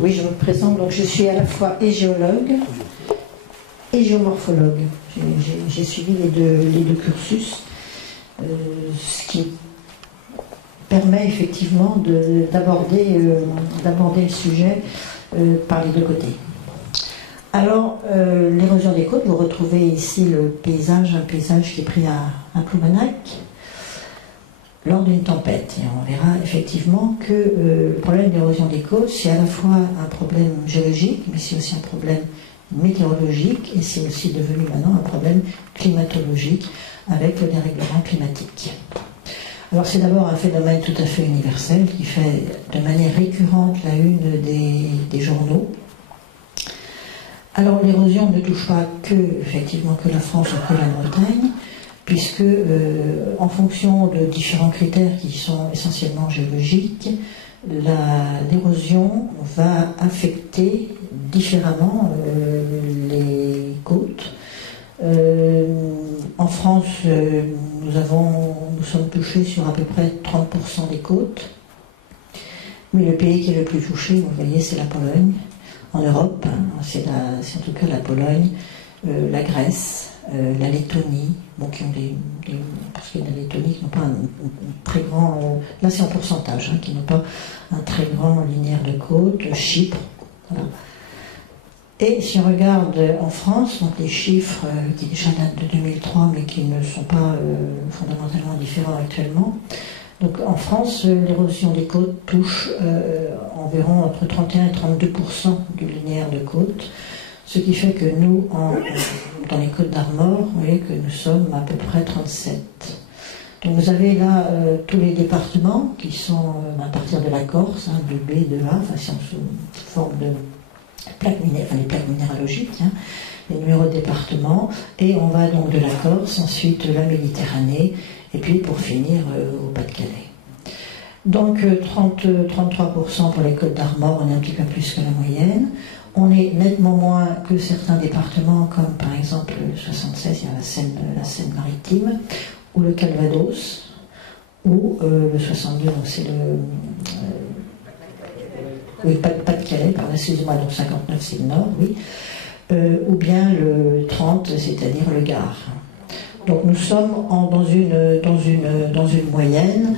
oui, je me présente. Donc, je suis à la fois et géologue et géomorphologue. J'ai suivi les deux cursus, ce qui permet effectivement d'aborder le sujet par les deux côtés. Alors, l'érosion des côtes, vous retrouvez ici un paysage qui est pris à Ploumanac lors d'une tempête. Et on verra effectivement que le problème d'érosion des côtes, c'est à la fois un problème géologique, mais c'est aussi un problème météorologique, et c'est aussi devenu maintenant un problème climatologique avec le dérèglement climatique. Alors c'est d'abord un phénomène tout à fait universel qui fait de manière récurrente la une des journaux. Alors l'érosion ne touche pas effectivement que la France ou que la Bretagne, puisque en fonction de différents critères qui sont essentiellement géologiques, l'érosion va affecter différemment les côtes. En France, nous sommes touchés sur à peu près 30% des côtes, mais le pays qui est le plus touché, vous voyez, c'est la Pologne. En Europe, c'est en tout cas la Pologne, la Grèce, la Lettonie, qui ont parce qu'il y a la Lettonie qui n'ont pas un très grand, là c'est en pourcentage, qui n'ont pas un très grand linéaire de côte, Chypre, voilà. Et si on regarde en France, donc les chiffres qui déjà datent de 2003 mais qui ne sont pas fondamentalement différents actuellement, donc en France, l'érosion des côtes touche environ entre 31 et 32% du linéaire de côte, ce qui fait que nous, dans les Côtes d'Armor, vous voyez que nous sommes à peu près 37. Donc vous avez là tous les départements qui sont à partir de la Corse, de B, de A, enfin si on sous forme de plaques les plaques minéralogiques, les numéros de département, et on va donc de la Corse, ensuite la Méditerranée, et puis pour finir au Pas-de-Calais. Donc 33% pour les Côtes d'Armor, on est un petit peu plus que la moyenne. On est nettement moins que certains départements, comme par exemple le 76, il y a la Seine-Maritime, ou le Calvados, ou le 62, donc c'est oui, Pas-de-Calais, pardon, excusez-moi, donc 59 c'est le nord, oui, ou bien le 30, c'est-à-dire le Gard. Donc nous sommes dans une moyenne,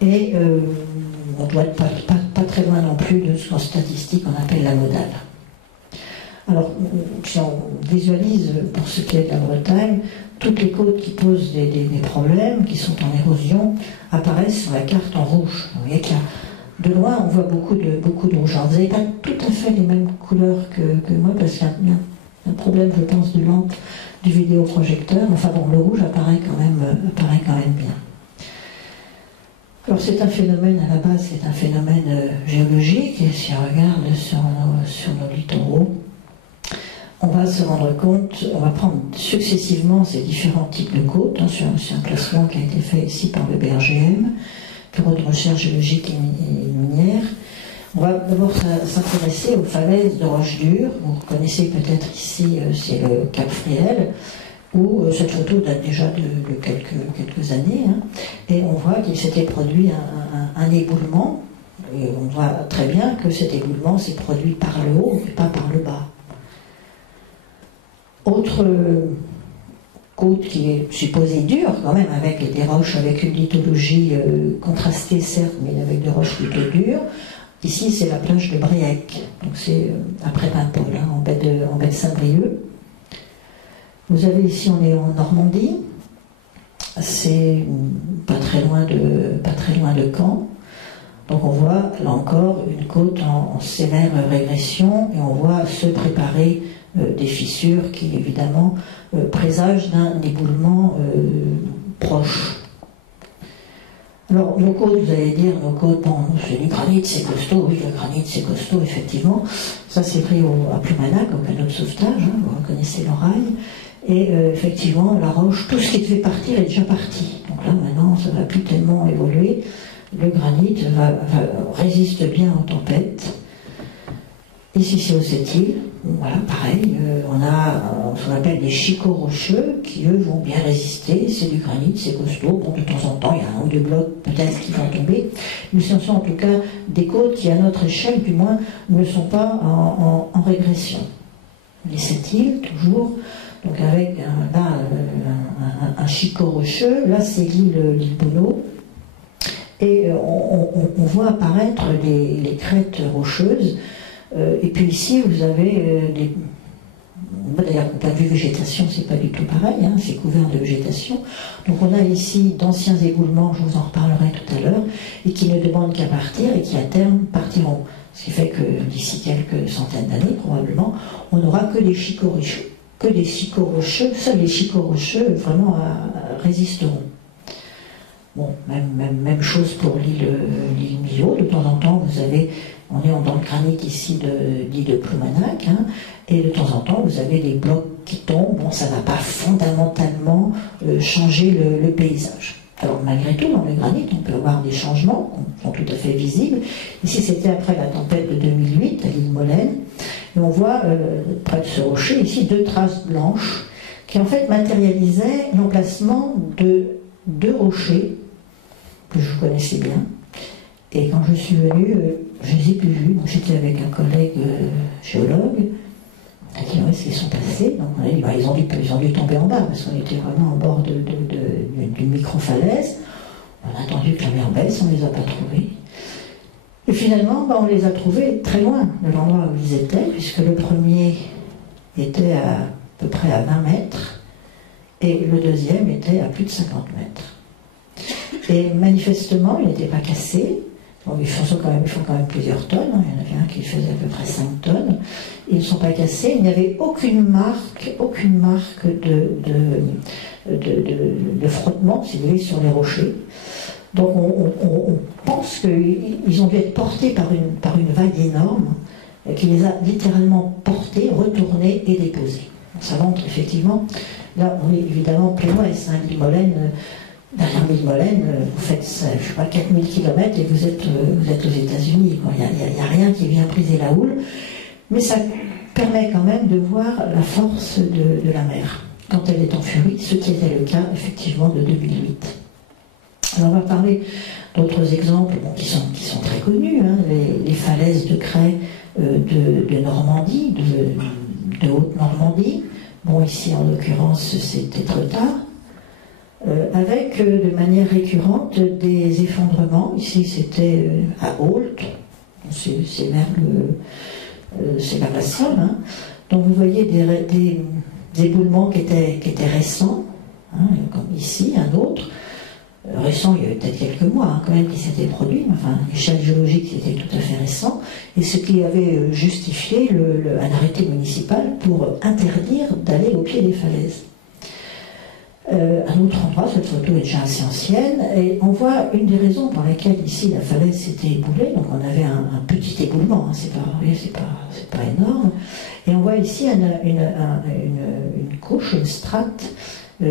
et on doit être pas très loin non plus de ce qu'en statistique on appelle la modale. Alors, si on visualise, pour ce qui est de la Bretagne, toutes les côtes qui posent des problèmes, qui sont en érosion, apparaissent sur la carte en rouge. Vous voyez qu'il y a, de loin, on voit beaucoup de rouge. Alors, vous n'avez pas tout à fait les mêmes couleurs que moi, parce qu'il y a un problème, je pense, de lampe du vidéoprojecteur. Enfin bon, le rouge apparaît quand même bien. Alors c'est un phénomène, à la base, c'est un phénomène géologique, et si on regarde sur nos littoraux, on va se rendre compte, on va prendre successivement ces différents types de côtes, c'est un classement qui a été fait ici par le BRGM, Bureau de recherche géologique et minière. On va d'abord s'intéresser aux falaises de roches dures. Vous connaissez peut-être ici, c'est le Cap Fréhel, où cette photo date déjà de quelques années, et on voit qu'il s'était produit un éboulement, et on voit très bien que cet éboulement s'est produit par le haut et pas par le bas. Autre côte qui est supposée dure quand même, avec des roches avec une lithologie contrastée certes, mais avec des roches plutôt dures. Ici c'est la plage de Briec, donc c'est après Paimpol, en baie de Saint-Brieuc. Vous avez ici, on est en Normandie, c'est pas très loin de Caen. Donc on voit là encore une côte en sévère régression, et on voit se préparer des fissures qui évidemment présagent d'un éboulement proche. Alors nos côtes, vous allez dire, nos côtes, bon, c'est du granit, c'est costaud, oui, le granit c'est costaud, effectivement. Ça c'est pris à Ploumanac, au canot de sauvetage, vous reconnaissez l'oraille. Et effectivement, la roche, tout ce qui devait partir est déjà parti. Donc là, maintenant, ça ne va plus tellement évoluer. Le granit résiste bien aux tempêtes. Ici, c'est aux Sept-Îles. voilà, pareil, on a ce qu'on appelle des chicots rocheux qui, eux, vont bien résister. C'est du granit, c'est costaud. Bon, de temps en temps, il y a un ou deux blocs peut-être qui vont tomber. Mais ce sont en tout cas des côtes qui, à notre échelle, du moins, ne sont pas en régression. Les sept îles, toujours, donc avec un chicot rocheux. Là, c'est l'île Bono. Et on voit apparaître les crêtes rocheuses. Et puis ici, vous avez d'ailleurs, au point de vue végétation, c'est pas du tout pareil, hein, c'est couvert de végétation. Donc on a ici d'anciens éboulements, je vous en reparlerai tout à l'heure, et qui ne demandent qu'à partir et qui à terme partiront. Ce qui fait que d'ici quelques centaines d'années, probablement, on n'aura que des chicots rocheux, seuls les chicots rocheux vraiment résisteront. Bon, même chose pour l'île Millau. De temps en temps, vous avez, on est dans le granit ici de l'île de Ploumanac, hein, et de temps en temps, vous avez des blocs qui tombent. Bon, ça ne va pas fondamentalement changer le paysage. Alors, malgré tout, dans le granit, on peut avoir des changements qui sont tout à fait visibles. Ici, c'était après la tempête de 2008 à l'île Molène. Et on voit, près de ce rocher, ici, deux traces blanches qui, en fait, matérialisaient l'emplacement de deux rochers que je connaissais bien. Et quand je suis venue, je ne les ai plus vus. J'étais avec un collègue géologue. On a dit, ouais, ils sont passés. Donc on a dit, bah, ils ont dû tomber en bas, parce qu'on était vraiment en bord d'une micro-falaise. On a attendu que la mer baisse, on ne les a pas trouvés. Et finalement, bah, on les a trouvés très loin de l'endroit où ils étaient, puisque le premier était à peu près à 20 mètres, et le deuxième était à plus de 50 mètres. Et manifestement, il n'était pas cassé. Bon, ils font quand même plusieurs tonnes. Hein. Il y en avait un qui faisait à peu près 5 tonnes. Ils ne sont pas cassés. Il n'y avait aucune marque de frottement, si vous voulez, sur les rochers. Donc on pense qu'ils ont dû être portés par une vague énorme qui les a littéralement portés, retournés et déposés. Donc ça montre effectivement, là on est évidemment plus ouest, hein, l'île Molène. Derrière l'île Molène, vous faites, je sais pas, 4000 km et vous êtes aux États-Unis. Il n'y a rien qui vient briser la houle, mais ça permet quand même de voir la force de la mer quand elle est en furie, ce qui était le cas effectivement de 2008. Alors on va parler d'autres exemples qui sont très connus, hein, les falaises de craie de Normandie, de Haute-Normandie. Bon, ici en l'occurrence c'était trop tard. Avec de manière récurrente des effondrements. Ici c'était à Ault, c'est vers la Somme. Hein. Donc vous voyez des éboulements qui étaient récents, hein, comme ici, un autre. Récent, il y avait peut-être quelques mois hein, quand même qui s'étaient produits, enfin l'échelle géologique c'était tout à fait récent, et ce qui avait justifié un arrêté municipal pour interdire d'aller au pied des falaises. Un autre endroit, cette photo est déjà assez ancienne, et on voit une des raisons pour lesquelles ici la falaise s'était éboulée. Donc on avait un petit éboulement, hein, c'est pas énorme, et on voit ici une couche, une strate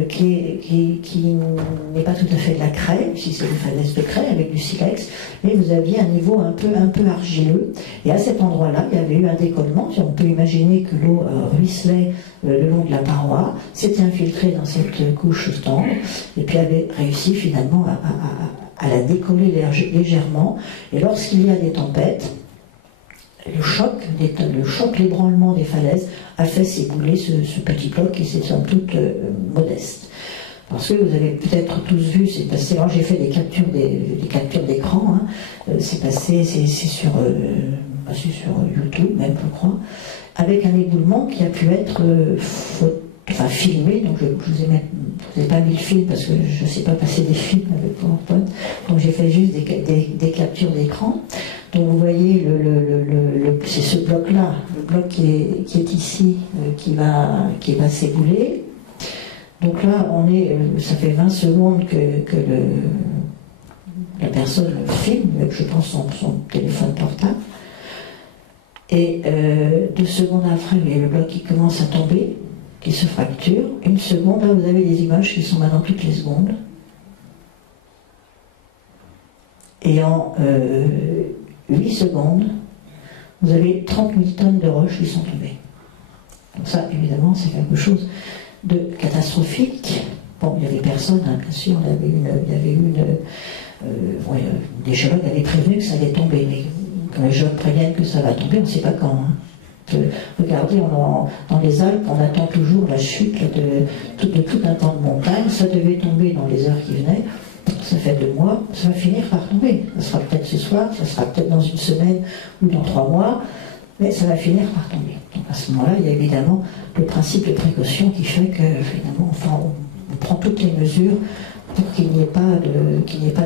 qui n'est pas tout à fait de la craie, ici c'est une falaise de craie avec du silex, mais vous aviez un niveau un peu argileux, et à cet endroit-là, il y avait eu un décollement. On peut imaginer que l'eau ruisselait le long de la paroi, s'était infiltrée dans cette couche tendre, et puis avait réussi finalement à la décoller légèrement, et lorsqu'il y a des tempêtes, le choc, l'ébranlement des falaises a fait s'ébouler ce petit bloc qui s'est somme toute modeste. Parce que vous avez peut-être tous vu, c'est passé, alors j'ai fait des captures d'écran, hein, c'est sur YouTube même je crois, avec un éboulement qui a pu être filmé, donc je vous ai pas mis le film parce que je ne sais pas passer des films avec PowerPoint, donc j'ai fait juste des captures d'écran. Donc vous voyez, c'est ce bloc-là, le bloc qui est ici, qui va s'ébouler. Donc là, ça fait 20 secondes que la personne filme, avec je pense son téléphone portable. Et 2 secondes après, vous voyez le bloc qui commence à tomber, qui se fracture. 1 seconde, là vous avez des images qui sont maintenant toutes les secondes. Et en 8 secondes, vous avez 30 000 tonnes de roches qui sont tombées. Donc ça, évidemment, c'est quelque chose de catastrophique. Bon, il n'y avait personne, hein, bien sûr, les géologues avaient prévenu que ça allait tomber, mais quand les géologues préviennent que ça va tomber, on ne sait pas quand. Hein. Regardez, dans les Alpes, on attend toujours la chute de tout un pan de montagne. Ça devait tomber dans les heures qui venaient. Ça fait 2 mois, ça va finir par tomber. Ça sera peut-être ce soir, ça sera peut-être dans une semaine ou dans 3 mois, mais ça va finir par tomber. Donc à ce moment-là, il y a évidemment le principe de précaution qui fait que finalement, on prend toutes les mesures pour qu'il n'y ait pas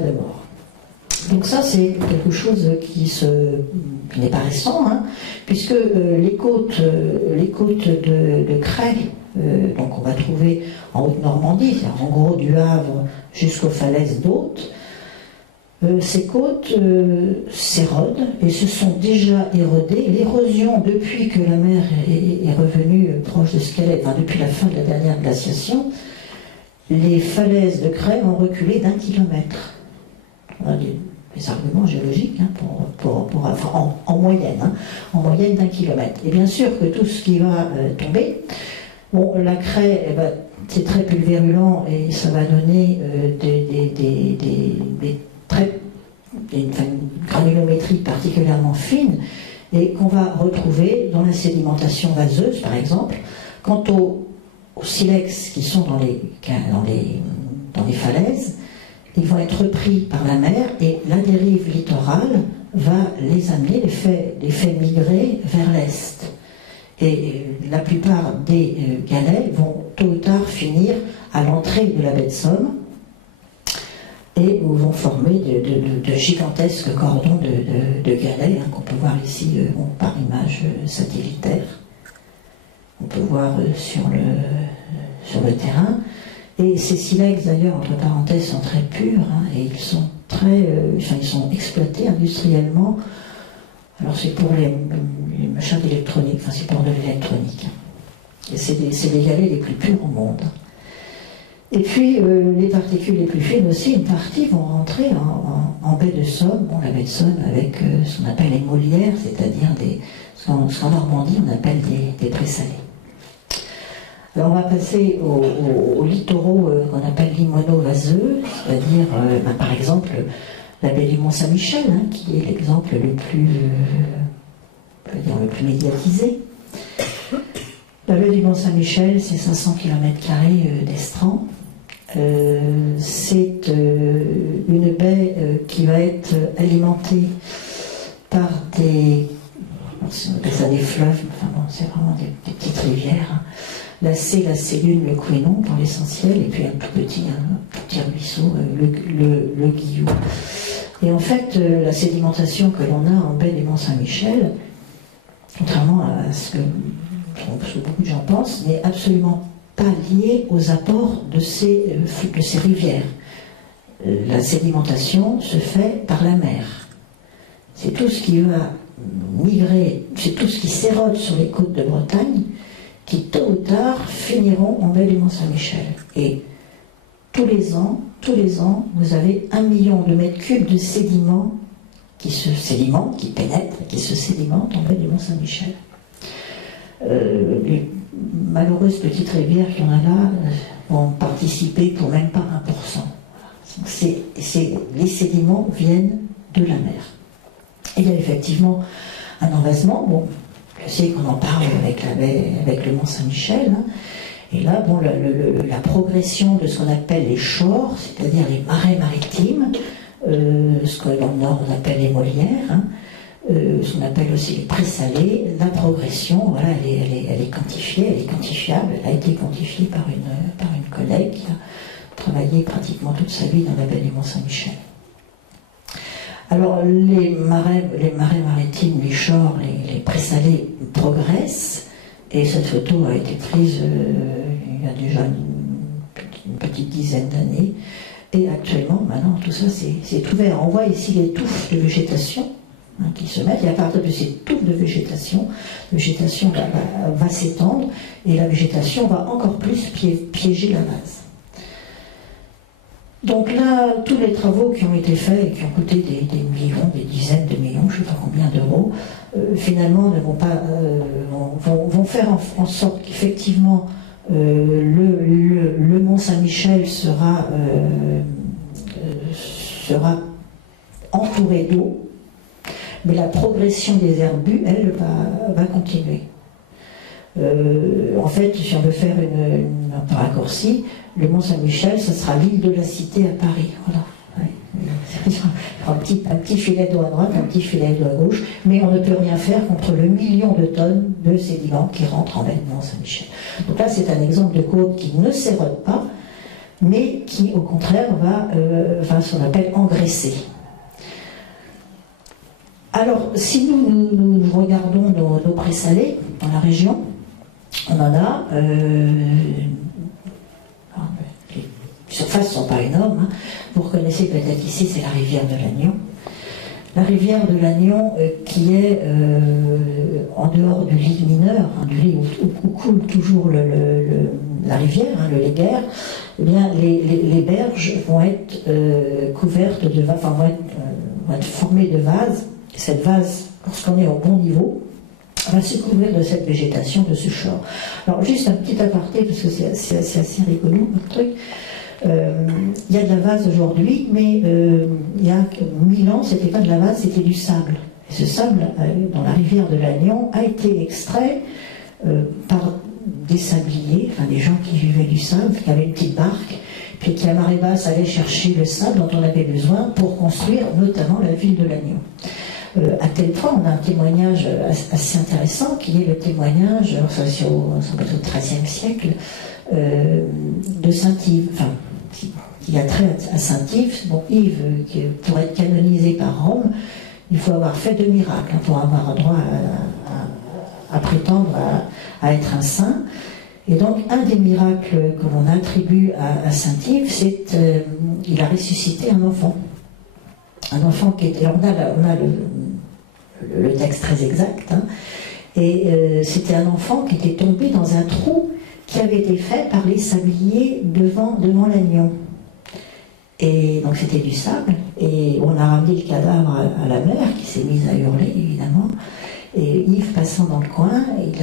de mort. Donc ça, c'est quelque chose qui n'est pas récent, hein, puisque les côtes de Cray, donc on va trouver en Haute-Normandie, c'est-à-dire en gros du Havre jusqu'aux falaises d'Hôte, ces côtes s'érodent et se sont déjà érodées. L'érosion, depuis que la mer est revenue proche de ce qu'elle est, enfin depuis la fin de la dernière glaciation, les falaises de Cray ont reculé d'1 kilomètre. On a des arguments géologiques, hein, en moyenne, hein, en moyenne d'1 kilomètre. Et bien sûr que tout ce qui va tomber, bon, la craie, eh ben, c'est très pulvérulent et ça va donner une granulométrie particulièrement fine et qu'on va retrouver dans la sédimentation vaseuse, par exemple. Quant aux silex qui sont dans les falaises, ils vont être pris par la mer et la dérive littorale va les amener, les fait migrer vers l'est. Et la plupart des galets vont tôt ou tard finir à l'entrée de la baie de Somme et vont former de gigantesques cordons de galets, hein, qu'on peut voir ici par image satellitaire. On peut voir sur le terrain. Et ces silex, d'ailleurs, entre parenthèses, sont très purs, hein, et ils sont exploités industriellement. Alors c'est pour les machins d'électronique, enfin c'est pour de l'électronique. Et c'est les galets les plus purs au monde. Et puis les particules les plus fines aussi, une partie vont rentrer en baie de Somme. Bon, la baie de Somme avec ce qu'on appelle les molières, c'est-à-dire ce qu'en Normandie on appelle des présalés. Alors on va passer aux littoraux qu'on appelle limono-vaseux, c'est-à-dire par exemple la baie du Mont-Saint-Michel, hein, qui est l'exemple le plus médiatisé. La baie du Mont-Saint-Michel, c'est 500 km² d'estran. C'est une baie qui va être alimentée par des fleuves, enfin bon, c'est vraiment des petites rivières. Hein. La Célune, le Couesnon pour l'essentiel, et puis un petit ruisseau, le Guillou. Et en fait, la sédimentation que l'on a en baie du Mont-Saint-Michel, contrairement à ce que beaucoup de gens pensent, n'est absolument pas liée aux apports de ces rivières. La sédimentation se fait par la mer. C'est tout ce qui va migrer, c'est tout ce qui s'érode sur les côtes de Bretagne, qui tôt ou tard finiront en baie du Mont-Saint-Michel. Et tous les ans, vous avez 1 million de mètres cubes de sédiments qui pénètrent, qui se sédimentent en baie du Mont-Saint-Michel. Les malheureuses petites rivières qu'il y en a là vont participer pour même pas 1%. Les sédiments viennent de la mer. Il y a effectivement un envasement. Bon, je sais qu'on en parle avec le Mont-Saint-Michel. Hein. Et là, bon, la progression de ce qu'on appelle les shores, c'est-à-dire les marais maritimes, ce que dans le Nord on appelle les molières, hein, ce qu'on appelle aussi les présalés, la progression, voilà, elle est quantifiée, elle est quantifiable, elle a été quantifiée par une collègue qui a travaillé pratiquement toute sa vie dans la baie du Mont-Saint-Michel. Alors les marais maritimes, les shores, les présalés progressent, et cette photo a été prise il y a déjà une petite dizaine d'années, et actuellement, maintenant, tout ça c'est ouvert. On voit ici les touffes de végétation, hein, qui se mettent, et à partir de ces touffes de végétation, la végétation va s'étendre, et la végétation va encore plus piéger la base. Donc là, tous les travaux qui ont été faits et qui ont coûté des millions, des dizaines de millions, je ne sais pas combien d'euros, finalement ne vont pas, vont faire en sorte qu'effectivement le Mont Saint-Michel sera entouré d'eau, mais la progression des herbus, elle, va continuer. En fait, si on veut faire un raccourci, le Mont Saint-Michel, ce sera l'île de la Cité à Paris. Voilà. Ouais. Un petit filet d'eau à droite, un petit filet d'eau à gauche, mais on ne peut rien faire contre le million de tonnes de sédiments qui rentrent en baie de Mont Saint-Michel. Donc là, c'est un exemple de côte qui ne s'érode pas, mais qui, au contraire, va ce qu'on appelle engraisser. Alors, si nous regardons nos présalés dans la région, on en a. Les surfaces ne sont pas énormes. Hein. Vous reconnaissez peut-être ici, c'est la rivière de l'Agnon. La rivière de l'Agnon qui est en dehors du lit mineur, hein, du lit où coule toujours la rivière, hein, le Léguerre. Eh bien, les berges vont être couvertes de vases, enfin vont être formées de vases. Cette vase, lorsqu'on est au bon niveau, va se couvrir de cette végétation, de ce chor. Alors, juste un petit aparté, parce que c'est assez rigolo, notre truc. Il y a de la vase aujourd'hui, mais il y a 1000 ans, c'était pas de la vase, c'était du sable. Et ce sable, dans la rivière de l'Agnon, a été extrait par des sabliers, enfin des gens qui vivaient du sable, qui avaient une petite barque, puis qui à marée basse allaient chercher le sable dont on avait besoin pour construire notamment la ville de l'Agnon. À tel point, on a un témoignage assez intéressant qui est le témoignage, c'est au XIIIe siècle, de Saint-Yves, enfin, qui a trait à Saint-Yves. Bon, Yves, pour être canonisé par Rome, il faut avoir fait 2 miracles pour avoir droit à prétendre à être un saint. Et donc, un des miracles que l'on attribue à Saint-Yves, c'est qu'il a ressuscité un enfant. Un enfant qui était... On a le texte très exact, hein, et c'était un enfant qui était tombé dans un trou qui avait été fait par les sabliers devant l'Agnon. Et donc c'était du sable, et on a ramené le cadavre à la mère, qui s'est mise à hurler, évidemment, et Yves, passant dans le coin, il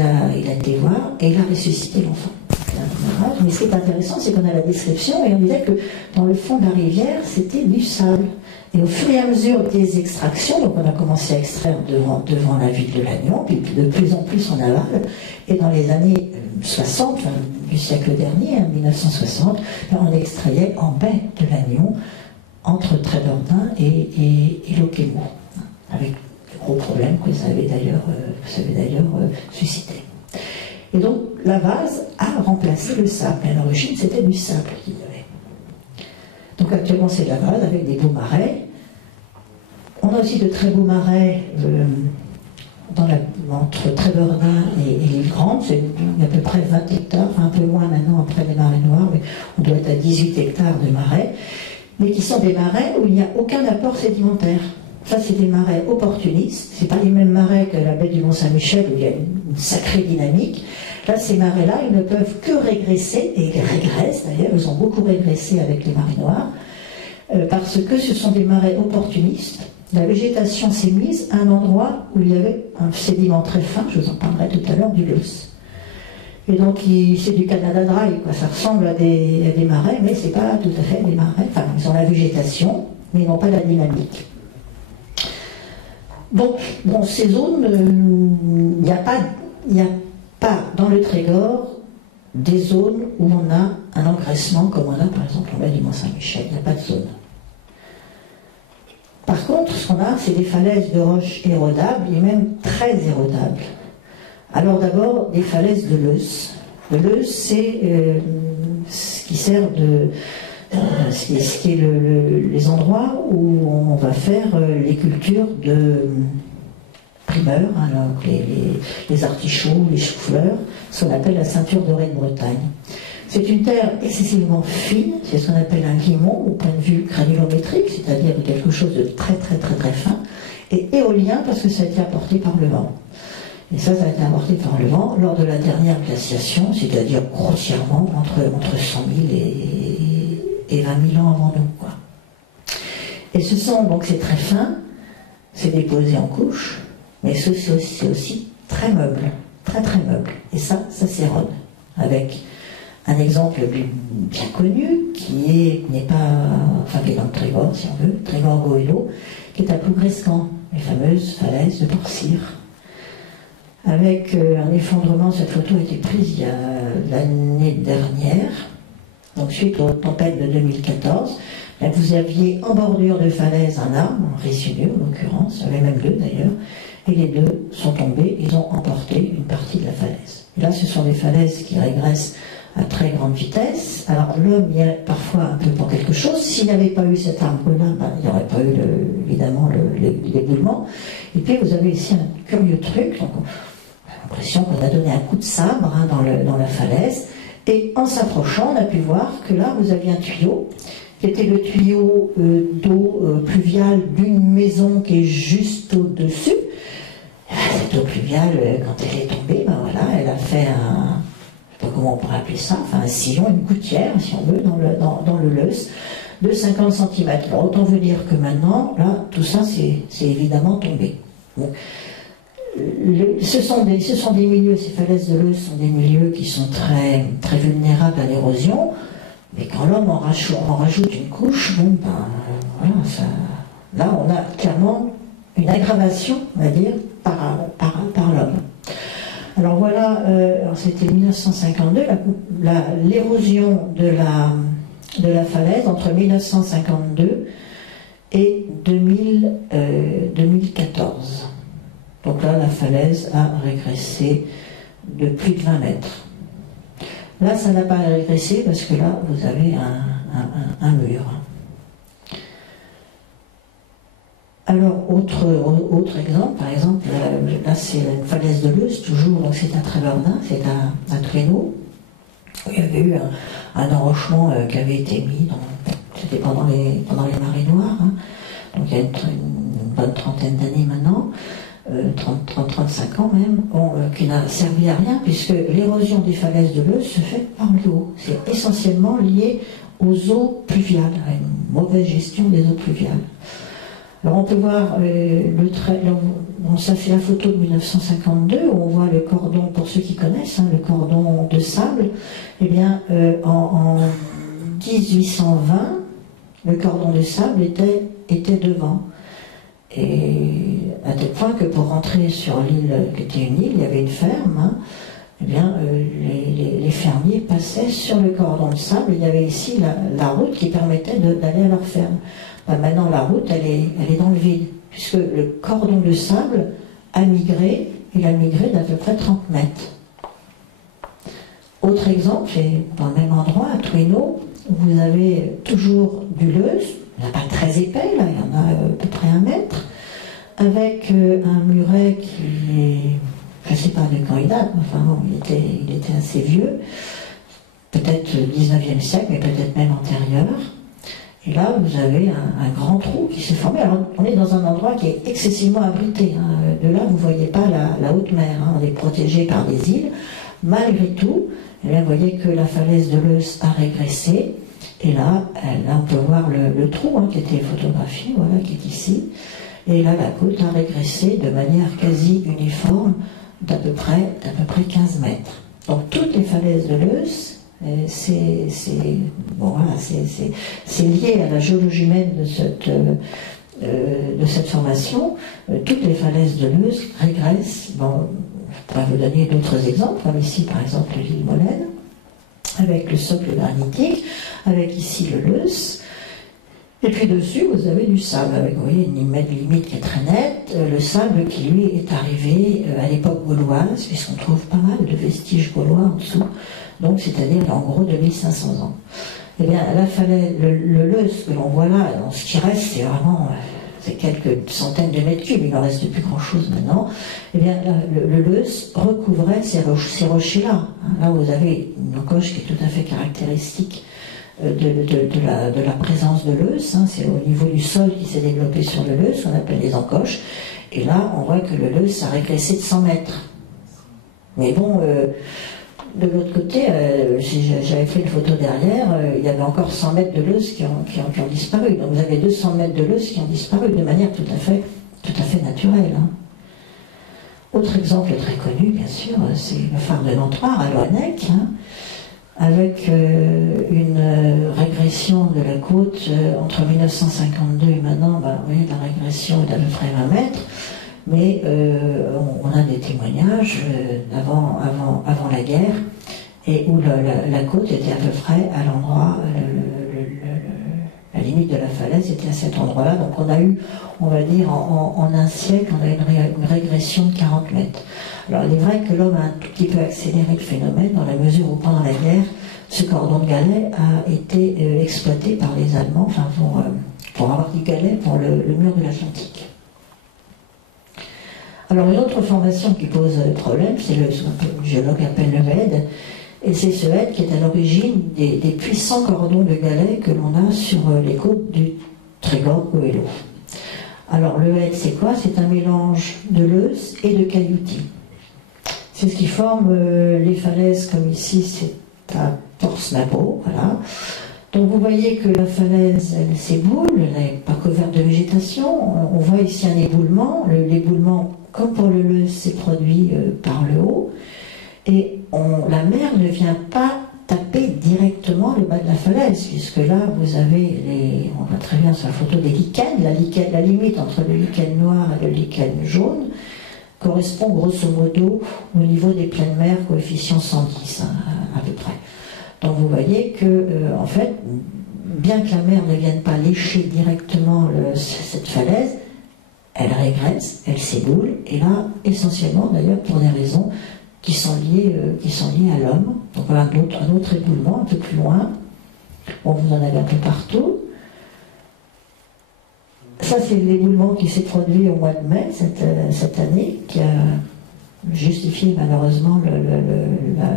a été voir, et il a ressuscité l'enfant. Mais ce qui est intéressant, c'est qu'on a la description, et on disait que dans le fond de la rivière, c'était du sable. Et au fur et à mesure des extractions, donc on a commencé à extraire devant la ville de l'Agnon, puis de plus en plus en aval, et dans les années 60, du siècle dernier, en 1960, on extrayait en baie de l'Agnon, entre Trédordin et Locquémau, avec de gros problèmes que ça avait d'ailleurs suscité. Et donc la vase a remplacé le sable, mais à l'origine c'était du sable qu'il y avait. Donc actuellement c'est de la vase avec des beaux marais. On a aussi de très beaux marais entre Trédordin et l'île Grande. C'est à peu près 20 hectares, enfin un peu moins maintenant après les marées noires, mais on doit être à 18 hectares de marais, mais qui sont des marais où il n'y a aucun apport sédimentaire. Ça, c'est des marais opportunistes. C'est pas les mêmes marais que la baie du Mont-Saint-Michel où il y a une sacrée dynamique. Là, ces marais-là, ils ne peuvent que régresser, et ils régressent d'ailleurs, ils ont beaucoup régressé avec les marées noires, parce que ce sont des marais opportunistes. La végétation s'est mise à un endroit où il y avait un sédiment très fin, je vous en parlerai tout à l'heure, du loess. Et donc, c'est du Canada Dry, quoi. Ça ressemble à des marais, mais c'est pas tout à fait des marais. Enfin, ils ont la végétation, mais ils n'ont pas la dynamique. Donc, dans ces zones, il n'y a pas dans le Trégor des zones où on a un engraissement comme on a par exemple en baie du Mont-Saint-Michel. Il n'y a pas de zone. Par contre, ce qu'on a, c'est des falaises de roches érodables et même très érodables. Alors d'abord, des falaises de l'Eus. L'Eus, c'est ce qui sert de... ce qui est les endroits où on va faire les cultures de primeurs, alors les artichauts, les choux-fleurs, ce qu'on appelle la ceinture dorée de Bretagne. C'est une terre excessivement fine, c'est ce qu'on appelle un limon au point de vue granulométrique, c'est-à-dire quelque chose de très très très très fin, et éolien parce que ça a été apporté par le vent. Et ça a été apporté par le vent lors de la dernière glaciation, c'est-à-dire grossièrement entre 100 000 et 20 000 ans avant nous, quoi. Et ce sont, donc c'est très fin, c'est déposé en couches, mais c'est aussi très meuble, très très meuble. Et ça s'érode. Avec un exemple bien connu, qui est dans le Trégor, si on veut, Trégor-Goëlo, qui est à Plougrescan, les fameuses falaises de Port-Cyr. Avec un effondrement, cette photo a été prise il y a l'année dernière, donc suite aux tempêtes de 2014. Là, vous aviez en bordure de falaise un arbre, un résineux en l'occurrence, il y en avait même deux d'ailleurs, et les deux sont tombés, ils ont emporté une partie de la falaise. Et là, ce sont des falaises qui régressent à très grande vitesse. Alors l'homme y est parfois un peu pour quelque chose. S'il n'avait pas eu cet arbre-là, il n'y aurait pas eu évidemment l'éboulement. Et puis vous avez ici un curieux truc. Donc, on a l'impression qu'on a donné un coup de sabre dans la falaise. Et en s'approchant, on a pu voir que là, vous aviez un tuyau, qui était le tuyau d'eau pluviale d'une maison qui est juste au-dessus. Cette eau pluviale, quand elle est tombée, voilà, elle a fait un... je ne sais pas comment on pourrait appeler ça, enfin un sillon, une gouttière, si on veut, dans le Leuss, de 50 cm. Alors autant vous dire que maintenant, là, tout ça, c'est évidemment tombé. Donc, ce sont des milieux, ces falaises de Leuss sont des milieux qui sont très, très vulnérables à l'érosion, mais quand l'homme en rajoute une couche, bon, voilà, là, on a clairement une aggravation, on va dire, par l'homme. Alors voilà, c'était 1952, l'érosion de la falaise entre 1952 et 2014. Donc là, la falaise a régressé de plus de 20 mètres. Là, ça n'a pas régressé parce que là, vous avez un mur. Alors, autre exemple, par exemple, là c'est une falaise de Leuss, toujours, donc c'est à Tréverdun, c'est à Trénaud, où il y avait eu un enrochement qui avait été mis, c'était pendant les marées noires, hein, donc il y a une bonne trentaine d'années maintenant, 35 ans même, qui n'a servi à rien, puisque l'érosion des falaises de Leuss se fait par l'eau. C'est essentiellement lié aux eaux pluviales, à une mauvaise gestion des eaux pluviales. Alors on peut voir ça c'est la photo de 1952 où on voit le cordon, pour ceux qui connaissent, le cordon de sable. Eh bien, en 1820, le cordon de sable était devant. Et à tel point que pour rentrer sur l'île, qui était une île, il y avait une ferme, hein, eh bien, les fermiers passaient sur le cordon de sable. Il y avait ici la route qui permettait d'aller à leur ferme. Maintenant, la route, elle est dans le vide, puisque le cordon de sable a migré, il a migré d'à peu près 30 mètres. Autre exemple, et dans le même endroit, à Trénaud, vous avez toujours du Leuss, il n'y en a pas très épais, là, il y en a à peu près 1 mètre, avec un muret qui est, je ne sais pas de quand il date, enfin bon, il était assez vieux, peut-être 19e siècle, mais peut-être même antérieur. Et là, vous avez un grand trou qui s'est formé. Alors, on est dans un endroit qui est excessivement abrité. Hein. De là, vous ne voyez pas la haute mer. Hein. On est protégé par des îles. Malgré tout, eh bien, vous voyez que la falaise de Leuss a régressé. Et là, on peut voir le trou qui était photographié, voilà, qui est ici. Et là, la côte a régressé de manière quasi uniforme d'à peu près 15 mètres. Donc, toutes les falaises de Leuss, c'est lié à la géologie même de cette formation. Toutes les falaises de Leuss régressent. Bon, je pourrais vous donner d'autres exemples, comme ici par exemple l'île Molène, avec le socle granitique, avec ici le Leuss. Et puis dessus, vous avez du sable, avec, vous voyez, une limite qui est très nette. Le sable qui, lui, est arrivé à l'époque gauloise, puisqu'on trouve pas mal de vestiges gaulois en dessous. Donc, c'est-à-dire, en gros, 2500 ans. Eh bien, la falaise, le Leuss que l'on voit là, ce qui reste, c'est vraiment c'est quelques centaines de mètres cubes, il n'en reste plus grand-chose maintenant. Eh bien, le Leuss recouvrait ces rochers-là. Là, vous avez une encoche qui est tout à fait caractéristique de la présence de Leuss. Hein. C'est au niveau du sol qui s'est développé sur le Leuss, qu'on appelle les encoches. Et là, on voit que le Leuss a régressé de 100 mètres. Mais bon... de l'autre côté, si j'avais fait une photo derrière, il y avait encore 100 mètres de Leuze qui ont disparu. Donc vous avez 200 mètres de Leuze qui ont disparu de manière tout à fait naturelle. Hein. Autre exemple très connu, bien sûr, c'est le phare de Nantoire à Loannec, hein, avec une régression de la côte entre 1952 et maintenant. Vous voyez, la régression est d'à peu près 20 mètres. Mais on a des témoignages avant la guerre, et où la côte était à peu près à l'endroit, la limite de la falaise était à cet endroit-là. Donc on a eu, on va dire, en un siècle, on a une régression de 40 mètres. Alors il est vrai que l'homme a un tout petit peu accéléré le phénomène, dans la mesure où pendant la guerre, ce cordon de galets a été exploité par les Allemands, enfin pour avoir du galet pour le mur de l'Atlantique. Alors une autre formation qui pose problème, c'est ce que le géologue appelle le HED, et c'est ce HED qui est à l'origine des puissants cordons de galets que l'on a sur les côtes du Trégor Goëlo. Alors le HED, c'est quoi? C'est un mélange de Leuze et de cailloutis. C'est ce qui forme les falaises, comme ici, c'est à Torsnabo, voilà. Donc vous voyez que la falaise, elle s'éboule, elle n'est pas couverte de végétation. On voit ici un éboulement. L'éboulement, comme pour le Leuze, s'est produit par le haut. Et la mer ne vient pas taper directement le bas de la falaise, puisque là, vous avez, on voit très bien sur la photo, des lichens. La limite entre le lichen noir et le lichen jaune correspond grosso modo au niveau des pleines mers, coefficient 110, hein, à peu près. Donc vous voyez que, en fait, bien que la mer ne vienne pas lécher directement cette falaise, elle régresse, elle s'éboule, et là, essentiellement d'ailleurs pour des raisons qui sont liées à l'homme. Donc voilà un autre éboulement un peu plus loin. Bon, vous en avez un peu partout. Ça, c'est l'éboulement qui s'est produit au mois de mai cette année, qui a justifié malheureusement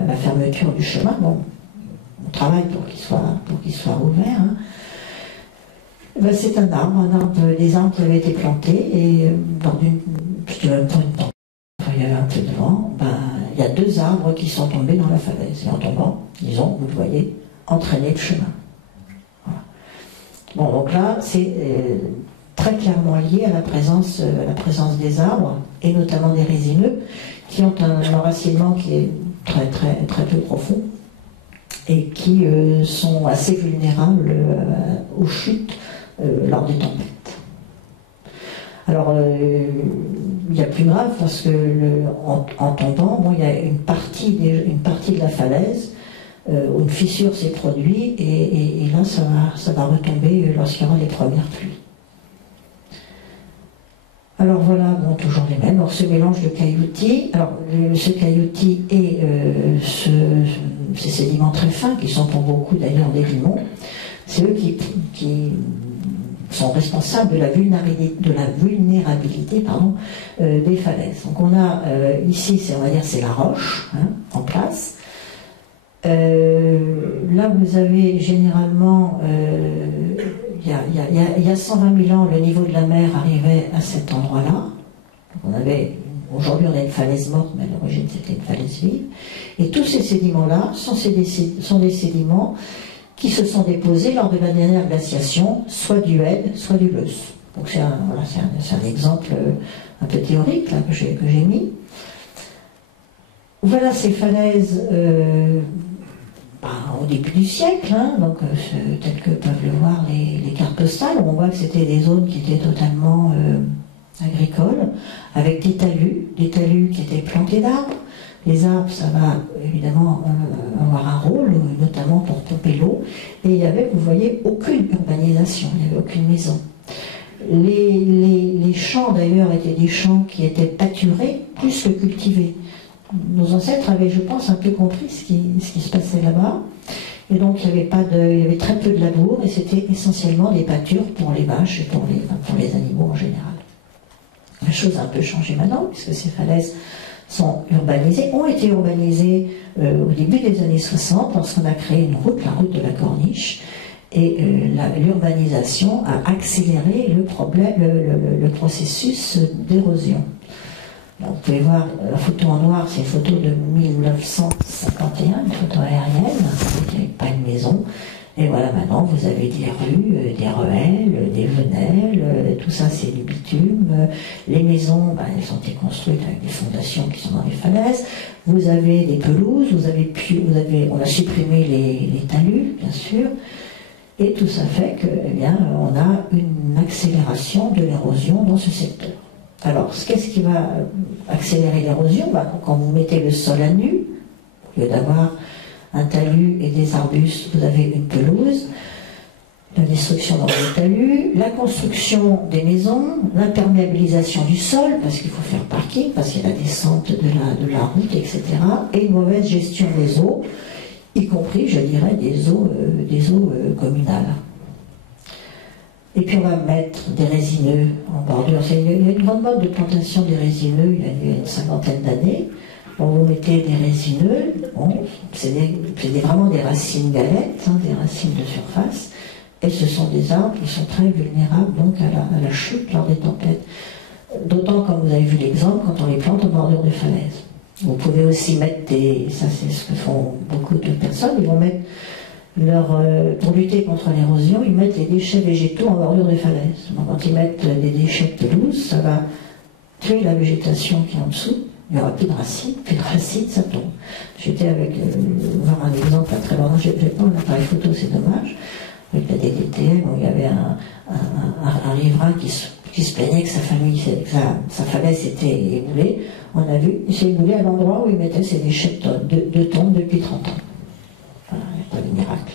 la fermeture du chemin. Bon, on travaille pour qu'il soit ouvert. Hein. Ben, c'est des arbres qui avaient été plantés, et je dirais pas une tempête, il y avait un peu de vent, il y a 2 arbres qui sont tombés dans la falaise, et en tombant, ils ont, vous le voyez, entraîné le chemin. Voilà. Bon, donc là, c'est très clairement lié à la présence des arbres, et notamment des résineux, qui ont un enracinement qui est très, très, très peu profond, et qui sont assez vulnérables aux chutes lors des tempêtes. Alors, il y a plus grave, parce que en tombant, il y a une partie de la falaise où une fissure s'est produite, et là, ça va retomber lorsqu'il y aura les premières pluies. Alors voilà, bon, toujours les mêmes. Alors ce mélange de cailloutis, alors ce cailloutis et ces sédiments très fins, qui sont pour beaucoup d'ailleurs des limons, c'est eux qui sont responsables de la vulnérabilité des falaises. Donc on a ici, on va dire, c'est la roche, hein, en place. Là vous avez généralement, il y a 120 000 ans, le niveau de la mer arrivait à cet endroit-là. Aujourd'hui on a une falaise morte, mais à l'origine c'était une falaise vive. Et tous ces sédiments-là sont des sédiments qui se sont déposés lors de la dernière glaciation, soit du HED, soit du Leuze. Donc c'est un exemple un peu théorique là, que j'ai mis. Voilà ces falaises au début du siècle, hein, donc telles que peuvent le voir les cartes postales, où on voit que c'était des zones qui étaient totalement agricoles, avec des talus qui étaient plantés d'arbres. Les arbres, ça va évidemment avoir un rôle, notamment pour pomper l'eau. Et il y avait, vous voyez, aucune urbanisation, il n'y avait aucune maison. Les champs, d'ailleurs, étaient des champs qui étaient pâturés plus que cultivés. Nos ancêtres avaient, je pense, un peu compris ce qui se passait là-bas. Et donc, il y avait très peu de labour, et c'était essentiellement des pâtures pour les vaches et pour les animaux en général. La chose a un peu changé maintenant, puisque ces falaises ont été urbanisées au début des années 60, lorsqu'on a créé une route, la route de la Corniche, et l'urbanisation a accéléré le processus d'érosion. Donc, vous pouvez voir la photo en noir, c'est une photo de 1951, une photo aérienne, avec pas une maison. Et voilà, maintenant vous avez des rues, des ruelles, des venelles, tout ça c'est du bitume. Les maisons, elles ont été construites avec des fondations qui sont dans les falaises. Vous avez des pelouses, on a supprimé les talus, bien sûr. Et tout ça fait que, eh bien, on a une accélération de l'érosion dans ce secteur. Alors, qu'est-ce qui va accélérer l'érosion? Quand vous mettez le sol à nu, au lieu d'avoir un talus et des arbustes, vous avez une pelouse, la destruction dans les talus, la construction des maisons, l'imperméabilisation du sol, parce qu'il faut faire parking, parce qu'il y a la descente de la route, etc., et une mauvaise gestion des eaux, y compris, je dirais, des eaux communales. Et puis on va mettre des résineux en bordure. Il y a une grande mode de plantation des résineux il y a une cinquantaine d'années. Bon, vous mettez des résineux, bon, c'est vraiment des racines galettes, hein, des racines de surface, et ce sont des arbres qui sont très vulnérables donc à la chute lors des tempêtes. D'autant, comme vous avez vu l'exemple, quand on les plante en bordure de falaise. Vous pouvez aussi mettre ça c'est ce que font beaucoup de personnes, ils vont mettre pour lutter contre l'érosion, ils mettent les déchets végétaux en bordure de falaise. Donc, quand ils mettent des déchets de pelouse, ça va tuer la végétation qui est en dessous. Il n'y aura plus de racines, ça tombe. J'étais voir un exemple à très loin, j'ai pas un appareil photo, c'est dommage, avec la DDTM, où il y avait un riverain qui se plaignait que sa falaise s'était éboulée. On a vu, il s'est éboulé à l'endroit où il mettait ses déchets de tonnes depuis 30 ans. Voilà, il n'y a pas de miracle.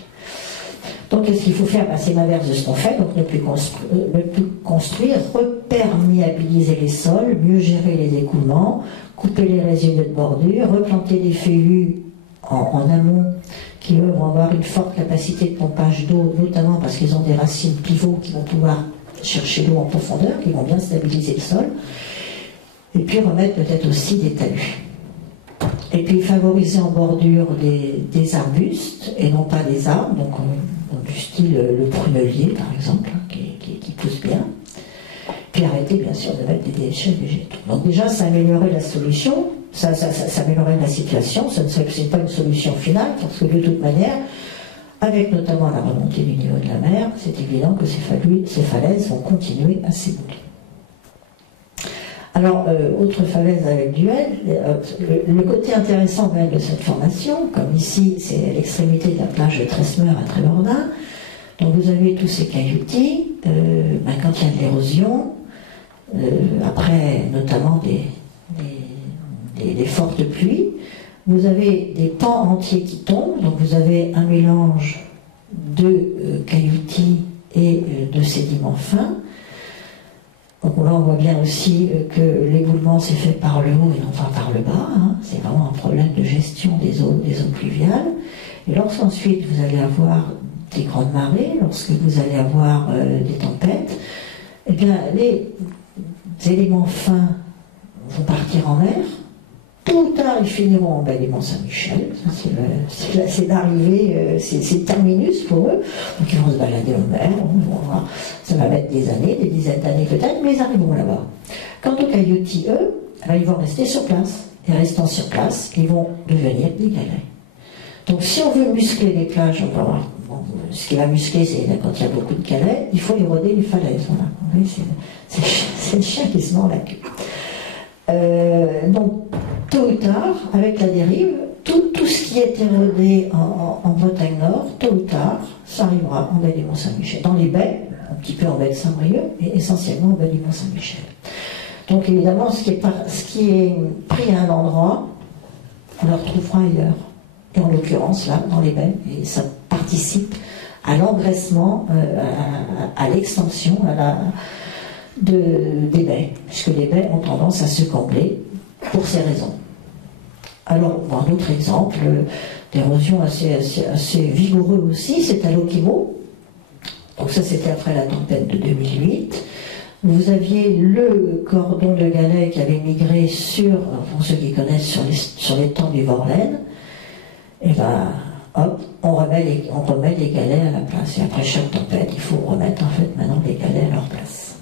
Donc, qu'est-ce qu'il faut faire? C'est l'inverse de ce qu'on fait, donc ne plus construire, reperméabiliser les sols, mieux gérer les écoulements, couper les résineux de bordure, replanter des feuillus en amont qui, eux, vont avoir une forte capacité de pompage d'eau, notamment parce qu'ils ont des racines pivots qui vont pouvoir chercher l'eau en profondeur, qui vont bien stabiliser le sol, et puis remettre peut-être aussi des talus. Et puis favoriser en bordure des arbustes et non pas des arbres, donc du style le prunelier par exemple, hein, qui pousse bien. Puis arrêter bien sûr de mettre des déchets végétaux. Donc déjà ça améliorerait la solution, ça améliorerait la situation, ça ne serait pas une solution finale, parce que de toute manière, avec notamment la remontée du niveau de la mer, c'est évident que ces falaises vont continuer à s'ébouler. Alors, autre falaise avec duel, le côté intéressant même de cette formation, comme ici, c'est l'extrémité de la plage de Tresmeur à Trébordin. Donc vous avez tous ces cailloutis, quand il y a de l'érosion, après notamment des fortes pluies, vous avez des pans entiers qui tombent, donc vous avez un mélange de cailloutis et de sédiments fins. Donc là, on voit bien aussi que l'éboulement s'est fait par le haut et non pas par le bas. Hein. C'est vraiment un problème de gestion des eaux pluviales. Et lorsqu'ensuite vous allez avoir des grandes marées, lorsque vous allez avoir des tempêtes, eh bien les éléments fins vont partir en mer. Tôt ou tard, ils finiront en baie du Mont-Saint-Michel. C'est l'arrivée, c'est le terminus pour eux. Donc ils vont se balader en mer. Ça va mettre des années, des dizaines d'années peut-être, mais ils arriveront là-bas. Quant aux cailloutis, eux, ils vont rester sur place. Et restant sur place, ils vont devenir des galets. Donc si on veut muscler les plages, on va voir. Bon, ce qui va muscler, c'est quand il y a beaucoup de galets, il faut éroder les falaises. Voilà. C'est le chien qui se mord la queue. Donc, tôt ou tard, avec la dérive, tout ce qui est érodé en Bretagne Nord, tôt ou tard, ça arrivera en baie du Mont-Saint-Michel. Dans les baies, un petit peu en baie de Saint-Brieuc, mais essentiellement en baie du Mont-Saint-Michel. Donc évidemment, ce qui est pris à un endroit, on le retrouvera ailleurs. Et en l'occurrence, là, dans les baies, et ça participe à l'engraissement, à l'extension, des baies, puisque les baies ont tendance à se combler pour ces raisons. Alors, un autre exemple d'érosion assez vigoureux aussi, c'est à l'Okimo. Donc ça, c'était après la tempête de 2008. Vous aviez le cordon de galets qui avait migré pour ceux qui connaissent, sur l'étang du Vorlaine. Et ben, hop, on remet les galets à la place. Et après chaque tempête, il faut remettre en fait maintenant les galets à leur place.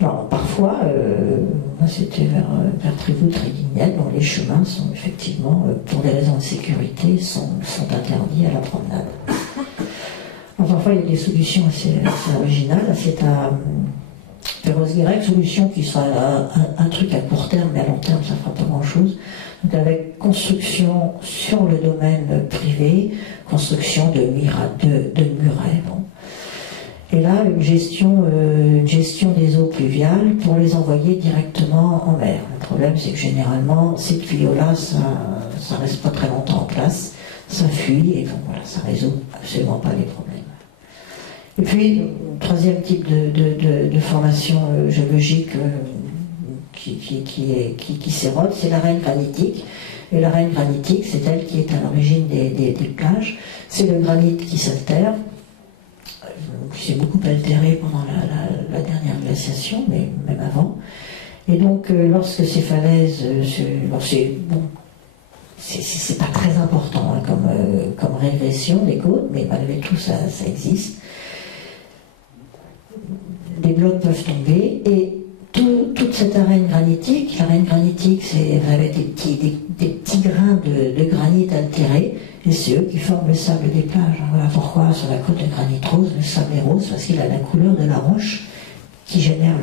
Alors parfois, c'était vers Trévoux, Tréguignel. Bon, les chemins sont effectivement, pour des raisons de sécurité, sont interdits à la promenade. Enfin, parfois, il y a des solutions assez originales. C'est à Perros-Guirec, solution qui sera un truc à court terme, mais à long terme, ça ne fera pas grand-chose. Donc, avec construction sur le domaine privé, construction de murets. Bon. Et là, une gestion des eaux pluviales pour les envoyer directement en mer. Le problème, c'est que généralement, ces tuyaux-là, ça reste pas très longtemps en place, ça fuit, et donc voilà, ça résout absolument pas les problèmes. Et puis, troisième type de formation géologique qui s'érode, c'est l'arène granitique. Et l'arène granitique, c'est elle qui est à l'origine des plages. C'est le granit qui s'altère, qui s'est beaucoup altéré pendant la dernière glaciation, mais même avant. Et donc, lorsque ces falaises, c'est pas très important hein, comme régression des côtes, mais malgré tout, ça existe. Des blocs peuvent tomber, et toute cette arène granitique, c'est avec des petits grains de granit altérés, et c'est eux qui forment le sable des plages. Voilà pourquoi sur la côte de granit rose, le sable est rose, parce qu'il a la couleur de la roche qui génère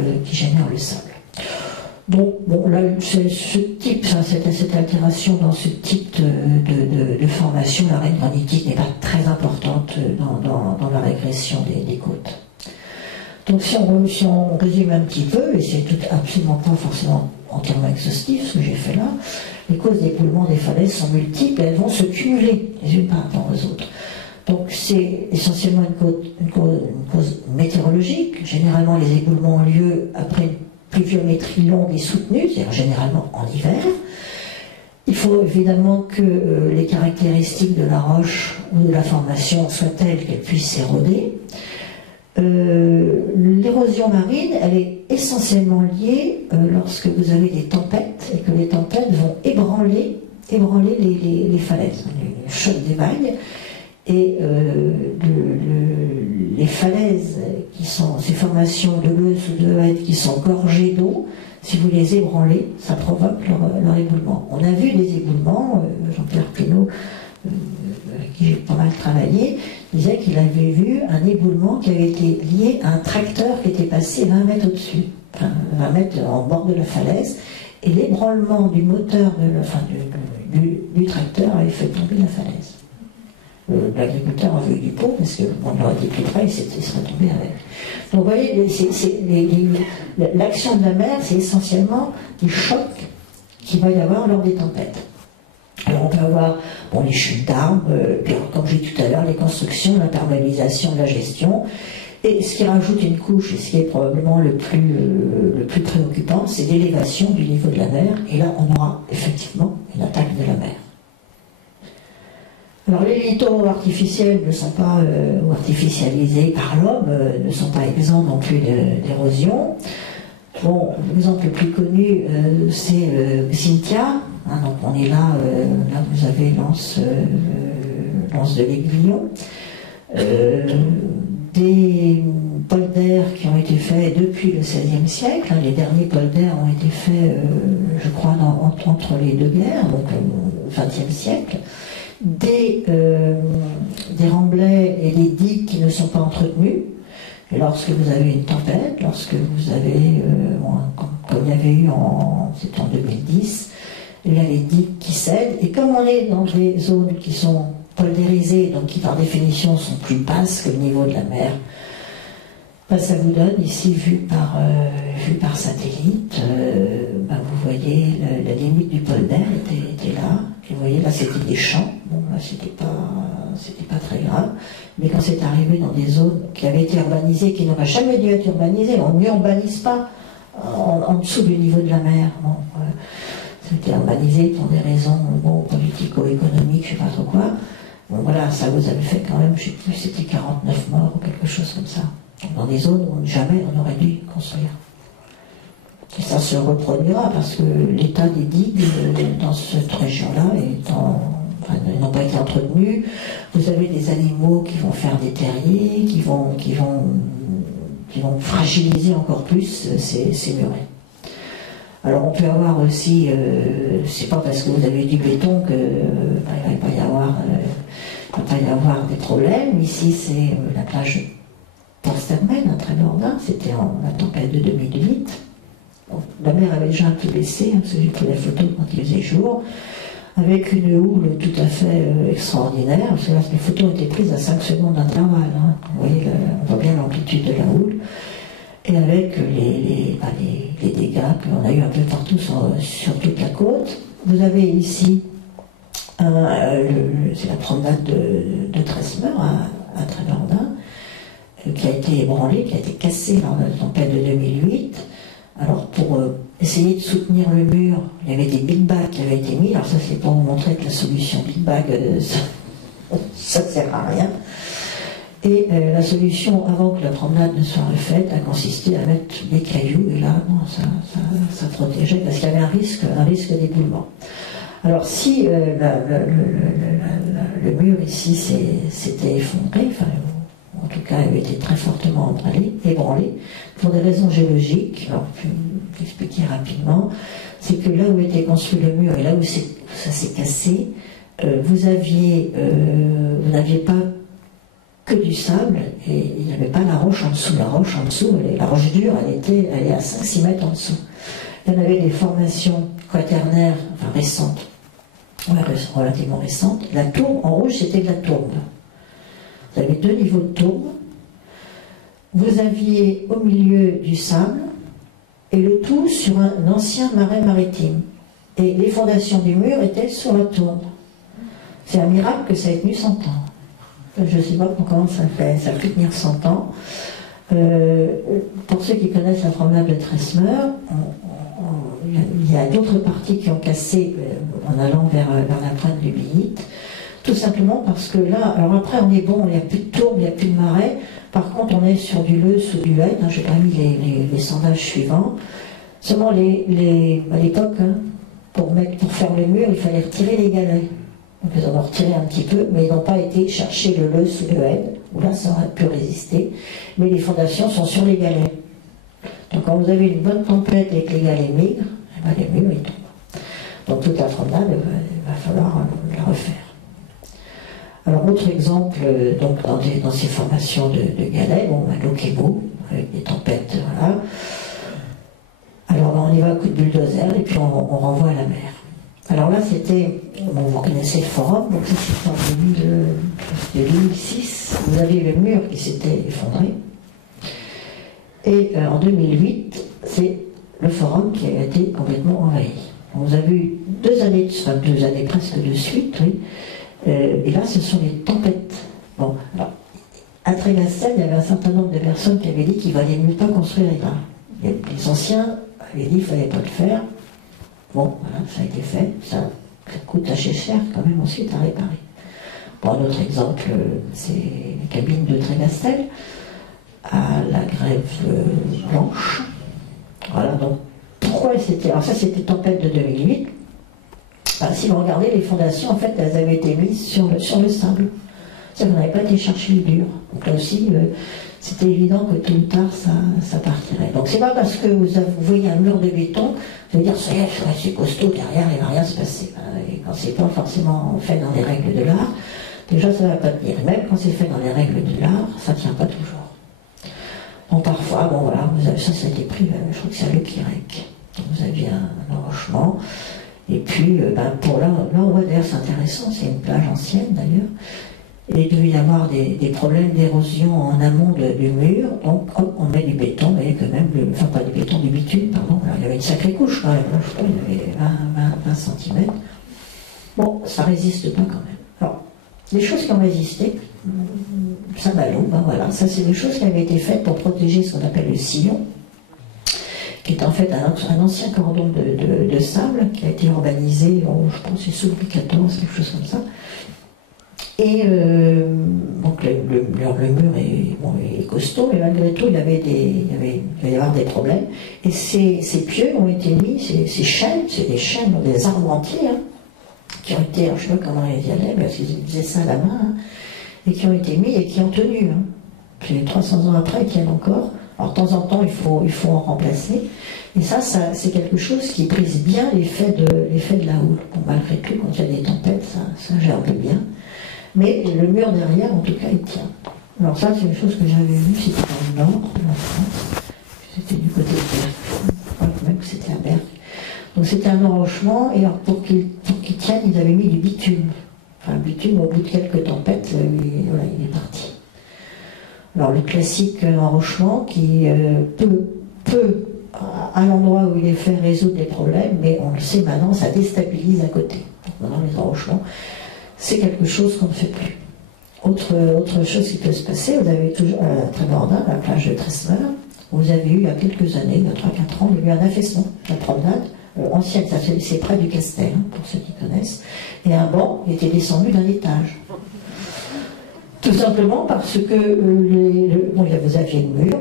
le sable. Donc, bon, là, cette altération dans ce type de formation, l'arène granitique n'est pas très importante dans la régression des côtes. Donc si on résume un petit peu, et c'est absolument pas forcément entièrement exhaustif ce que j'ai fait là, les causes d'éboulement des falaises sont multiples, elles vont se cumuler les unes par rapport aux autres. Donc c'est essentiellement une cause météorologique. Généralement les éboulements ont lieu après une pluviométrie longue et soutenue, c'est-à-dire généralement en hiver. Il faut évidemment que les caractéristiques de la roche ou de la formation soient telles qu'elles puissent s'éroder. L'érosion marine, elle est essentiellement liée lorsque vous avez des tempêtes et que les tempêtes vont ébranler les falaises, le choc des vagues, et les falaises qui sont ces formations de l'euse ou de hêtre qui sont gorgées d'eau, si vous les ébranlez, ça provoque leur éboulement. On a vu des éboulements, Jean-Pierre Pinault, avec qui j'ai pas mal travaillé, disait qu'il avait vu un éboulement qui avait été lié à un tracteur qui était passé 20 mètres au-dessus, enfin 20 mètres en bord de la falaise, et l'ébranlement du moteur du tracteur avait fait tomber la falaise. L'agriculteur a vu du pot, parce qu'on aurait été plus près, il serait tombé avec. Donc vous voyez, l'action de la mer, c'est essentiellement du choc qu'il va y avoir lors des tempêtes. Alors on peut avoir les chutes d'arbres, comme j'ai dit tout à l'heure, les constructions, l'imperméabilisation de la gestion. Et ce qui rajoute une couche, et ce qui est probablement le plus préoccupant, c'est l'élévation du niveau de la mer. Et là, on aura effectivement une attaque de la mer. Alors les littoraux artificiels ne sont pas, ou artificialisés par l'homme, ne sont pas exempts non plus d'érosion. Bon, l'exemple le plus connu, c'est Xynthia. Hein, donc on est là, là vous avez l'anse de l'Aiguillon. Des polders qui ont été faits depuis le XVIe siècle. Hein, les derniers polders ont été faits, je crois, entre les deux guerres, donc au XXe siècle. Des remblais et des digues qui ne sont pas entretenus. Et lorsque vous avez une tempête, lorsque vous avez, comme il y avait eu c'était en 2010, il y a les digues qui cèdent. Et comme on est dans des zones qui sont poldérisées, donc qui par définition sont plus basses que le niveau de la mer, ben ça vous donne ici, vu par satellite, vous voyez la limite du polder était là. Et vous voyez là c'était des champs. Bon là c'était pas très grave. Mais quand c'est arrivé dans des zones qui avaient été urbanisées, qui n'auraient jamais dû être urbanisées, on n'urbanise pas en dessous du niveau de la mer. Bon, c'était urbanisé pour des raisons politico-économiques, je ne sais pas trop quoi. Bon voilà, ça vous avait fait quand même, je ne sais plus, c'était 49 morts ou quelque chose comme ça. Dans des zones où jamais on aurait dû construire. Et ça se reproduira parce que l'état des digues dans cette région-là n'ont pas été entretenus. Vous avez des animaux qui vont faire des terriers, qui vont fragiliser encore plus ces murets. Alors on peut avoir aussi, c'est pas parce que vous avez du béton que il va pas y avoir des problèmes. Ici c'est la plage Terstermen à Trémordin, c'était la tempête de 2008. Bon, la mer avait déjà un peu baissé, hein, parce que j'ai pris la photo quand il faisait jour, avec une houle tout à fait extraordinaire, parce que là, les photos ont été prises à 5 secondes d'intervalle. Hein. Vous voyez, on voit bien l'amplitude de la houle. Et avec les dégâts qu'on a eu un peu partout sur toute la côte. Vous avez ici, c'est la promenade de Tresmer à Trémordin, qui a été ébranlée, qui a été cassée lors de la tempête de 2008. Alors pour essayer de soutenir le mur, il y avait des big bags qui avaient été mis. Alors ça c'est pour vous montrer que la solution big bag, ça ne sert à rien. Et la solution, avant que la promenade ne soit refaite, a consisté à mettre des cailloux, et là, bon, ça protégeait, parce qu'il y avait un risque d'éboulement. Alors si le mur ici s'était effondré, enfin, en tout cas, avait été très fortement ébranlé, pour des raisons géologiques, alors je vais vous expliquer rapidement, c'est que là où était construit le mur, et là où ça s'est cassé, vous n'aviez pas que du sable, et il n'y avait pas la roche en dessous. La roche en dessous, la roche dure, elle est à 5-6 mètres en dessous. Il y en avait des formations quaternaires, enfin récentes, relativement récentes. La tourbe, en rouge, c'était de la tourbe. Vous avez 2 niveaux de tourbe. Vous aviez au milieu du sable, et le tout sur un ancien marais maritime. Et les fondations du mur étaient sur la tourbe. C'est un miracle que ça ait tenu 100 ans. Je ne sais pas comment ça fait tenir 100 ans. Pour ceux qui connaissent la promenade de Tresmer, il y a d'autres parties qui ont cassé en allant vers la pointe du Billit, tout simplement parce que là, alors après on est bon, il n'y a plus de tourbe, il n'y a plus de marais, par contre on est sur du Leus ou du Huet, hein, j'ai pas mis les sondages suivants, seulement à l'époque, hein, pour faire le mur, il fallait retirer les galets. Donc ils en ont retiré un petit peu, mais ils n'ont pas été chercher le Leus ou le Huet, où là ça aurait pu résister, mais les fondations sont sur les galets. Donc quand vous avez une bonne tempête et que les galets migrent, eh ben, les murs ils tombent. Donc toute la promenade, il va falloir la refaire. Alors autre exemple, donc dans ces formations de galets, bon, l'eau qui est beau, avec des tempêtes, voilà. Alors on y va à coup de bulldozer et puis on renvoie à la mer. Alors là c'était, bon, vous connaissez le forum, donc ça c'était en 2006, vous avez le mur qui s'était effondré. Et en 2008, c'est le forum qui a été complètement envahi. Vous avez eu 2 années presque de suite, oui. Et là, ce sont les tempêtes. Bon, alors, à Trégastel, il y avait un certain nombre de personnes qui avaient dit qu'il ne valait mieux pas construire là. Les anciens avaient dit qu'il ne fallait pas le faire. Bon, voilà, ça a été fait. Ça coûte assez cher quand même ensuite à réparer. Bon, un autre exemple, c'est les cabines de Trégastel à la Grève Blanche. Voilà, donc pourquoi c'était. Alors, ça, c'était tempête de 2008. Ben, si vous regardez les fondations, en fait, elles avaient été mises sur le sable. Ça, vous n'avez pas été chercher le dur. Donc là aussi, c'était évident que tôt ou tard, ça partirait. Donc c'est pas parce que vous voyez un mur de béton, vous allez dire, ça y est, c'est costaud, derrière, il ne va rien se passer. Et quand c'est pas forcément fait dans les règles de l'art, déjà, ça ne va pas tenir. Même quand c'est fait dans les règles de l'art, ça ne tient pas toujours. Donc parfois, bon voilà, ça a été pris, je crois que c'est à Le Quirec. Vous aviez un enrochement. Et puis, pour là on voit d'ailleurs, c'est intéressant, c'est une plage ancienne d'ailleurs, et il devait y avoir des problèmes d'érosion en amont du mur, donc hop, on met du béton, mais quand même, enfin pas du béton, du bitume, pardon, alors, il y avait une sacrée couche quand même, là, je crois, il y avait 20 cm. Bon, ça résiste pas quand même. Alors, les choses qui ont résisté, Saint-Malo, ben voilà, ça c'est des choses qui avaient été faites pour protéger ce qu'on appelle le sillon, qui est en fait un ancien cordon de sable qui a été urbanisé, je pense c'est sous Louis XIV, quelque chose comme ça. Et donc le mur est costaud, mais malgré tout il va y avoir des problèmes. Et ces pieux ont été mis, ces chaînes, c'est des chaînes, des arbres entiers, hein, qui ont été, alors je ne sais pas comment ils y allaient, parce qu'ils faisaient ça à la main, hein, et qui ont été mis et qui ont tenu. Hein. Puis 300 ans après, ils tiennent encore. Alors de temps en temps, il faut en remplacer. Et ça c'est quelque chose qui brise bien l'effet de la houle. Bon, malgré tout, quand il y a des tempêtes, ça gère bien. Mais le mur derrière, en tout cas, il tient. Alors ça, c'est une chose que j'avais vue, c'était dans le nord de la France. C'était du côté de Berck. Je crois même que c'était à Berck. Donc c'était un enrochement, et alors pour qu'il tienne, ils avaient mis du bitume. Enfin, le bitume, au bout de quelques tempêtes, voilà, il est parti. Alors le classique enrochement qui peut, à l'endroit où il est fait, résoudre les problèmes, mais on le sait maintenant, ça déstabilise à côté. Donc, maintenant, les enrochements, c'est quelque chose qu'on ne fait plus. Autre chose qui peut se passer, vous avez toujours à Tréborda, la plage de Tresmer, vous avez eu il y a quelques années, il y a 3-4 ans, il y a eu un affaissement, la promenade, ancienne, c'est près du Castel, hein, pour ceux qui connaissent, et un banc était descendu d'un étage. Tout simplement parce que vous aviez le mur,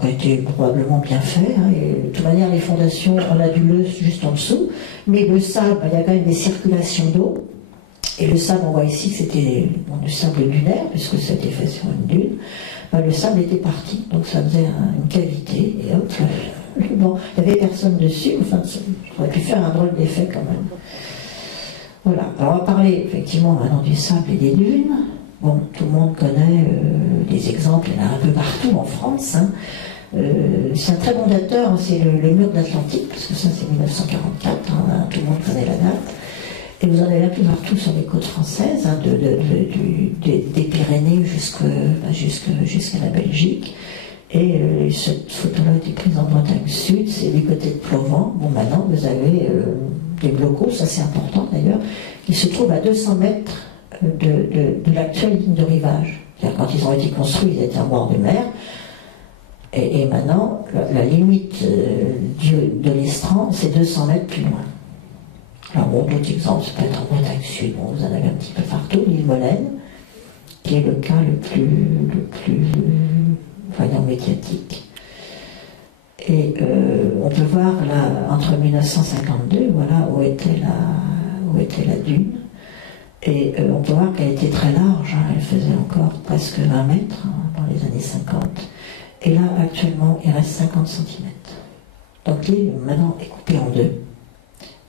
qui a été probablement bien fait, hein, et de toute manière les fondations, on a du leu juste en dessous, mais le sable, il y a quand même des circulations d'eau, et le sable, on voit ici que c'était du sable dunaire, puisque c'était fait sur une dune, le sable était parti, donc ça faisait une cavité, et hop, bon, il n'y avait personne dessus, enfin, ça aurait pu faire un drôle d'effet quand même. Voilà, alors on va parler effectivement maintenant du sable et des dunes. Bon, tout le monde connaît des exemples, il y en a un peu partout en France. Hein. C'est un très bon dateur, hein, c'est le mur de l'Atlantique, parce que ça c'est 1944, hein, tout le monde connaît la date. Et vous en avez un peu partout sur les côtes françaises, hein, des Pyrénées jusqu'à la Belgique. Et cette photo-là a été prise en Bretagne Sud, c'est du côté de Plovent. Bon, maintenant vous avez des blocos, ça c'est important d'ailleurs, qui se trouvent à 200 mètres de l'actuelle ligne de rivage. Quand ils ont été construits, ils étaient en bord de mer. Et maintenant, la limite de l'estran, c'est 200 mètres plus loin. Alors bon, d'autres exemples, ça peut être en Bretagne Sud, bon, vous en avez un petit peu partout, l'île Molène, qui est le cas le plus voyant médiatique. Et on peut voir là, entre 1952, voilà, où était la dune. Et on peut voir qu'elle était très large, hein, elle faisait encore presque 20 mètres hein, dans les années 50. Et là, actuellement, il reste 50 cm. Donc l'île, maintenant, est coupée en deux.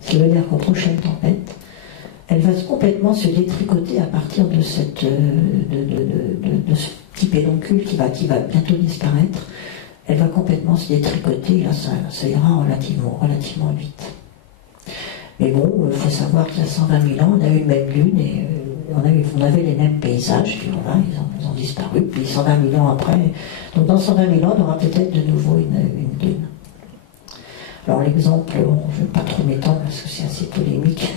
Ce qui veut dire qu'aux prochaines tempêtes, elle va complètement se détricoter à partir de ce petit pédoncule qui va bientôt disparaître. Elle va complètement se détricoter, là, ça ira relativement vite. Mais bon, il faut savoir qu'il y a 120 000 ans, on a eu une même lune et on avait les mêmes paysages, puis voilà, ils ont disparu, puis 120 000 ans après. Donc dans 120 000 ans, on aura peut-être de nouveau une dune. Alors l'exemple, je ne vais pas trop m'étendre parce que c'est assez polémique,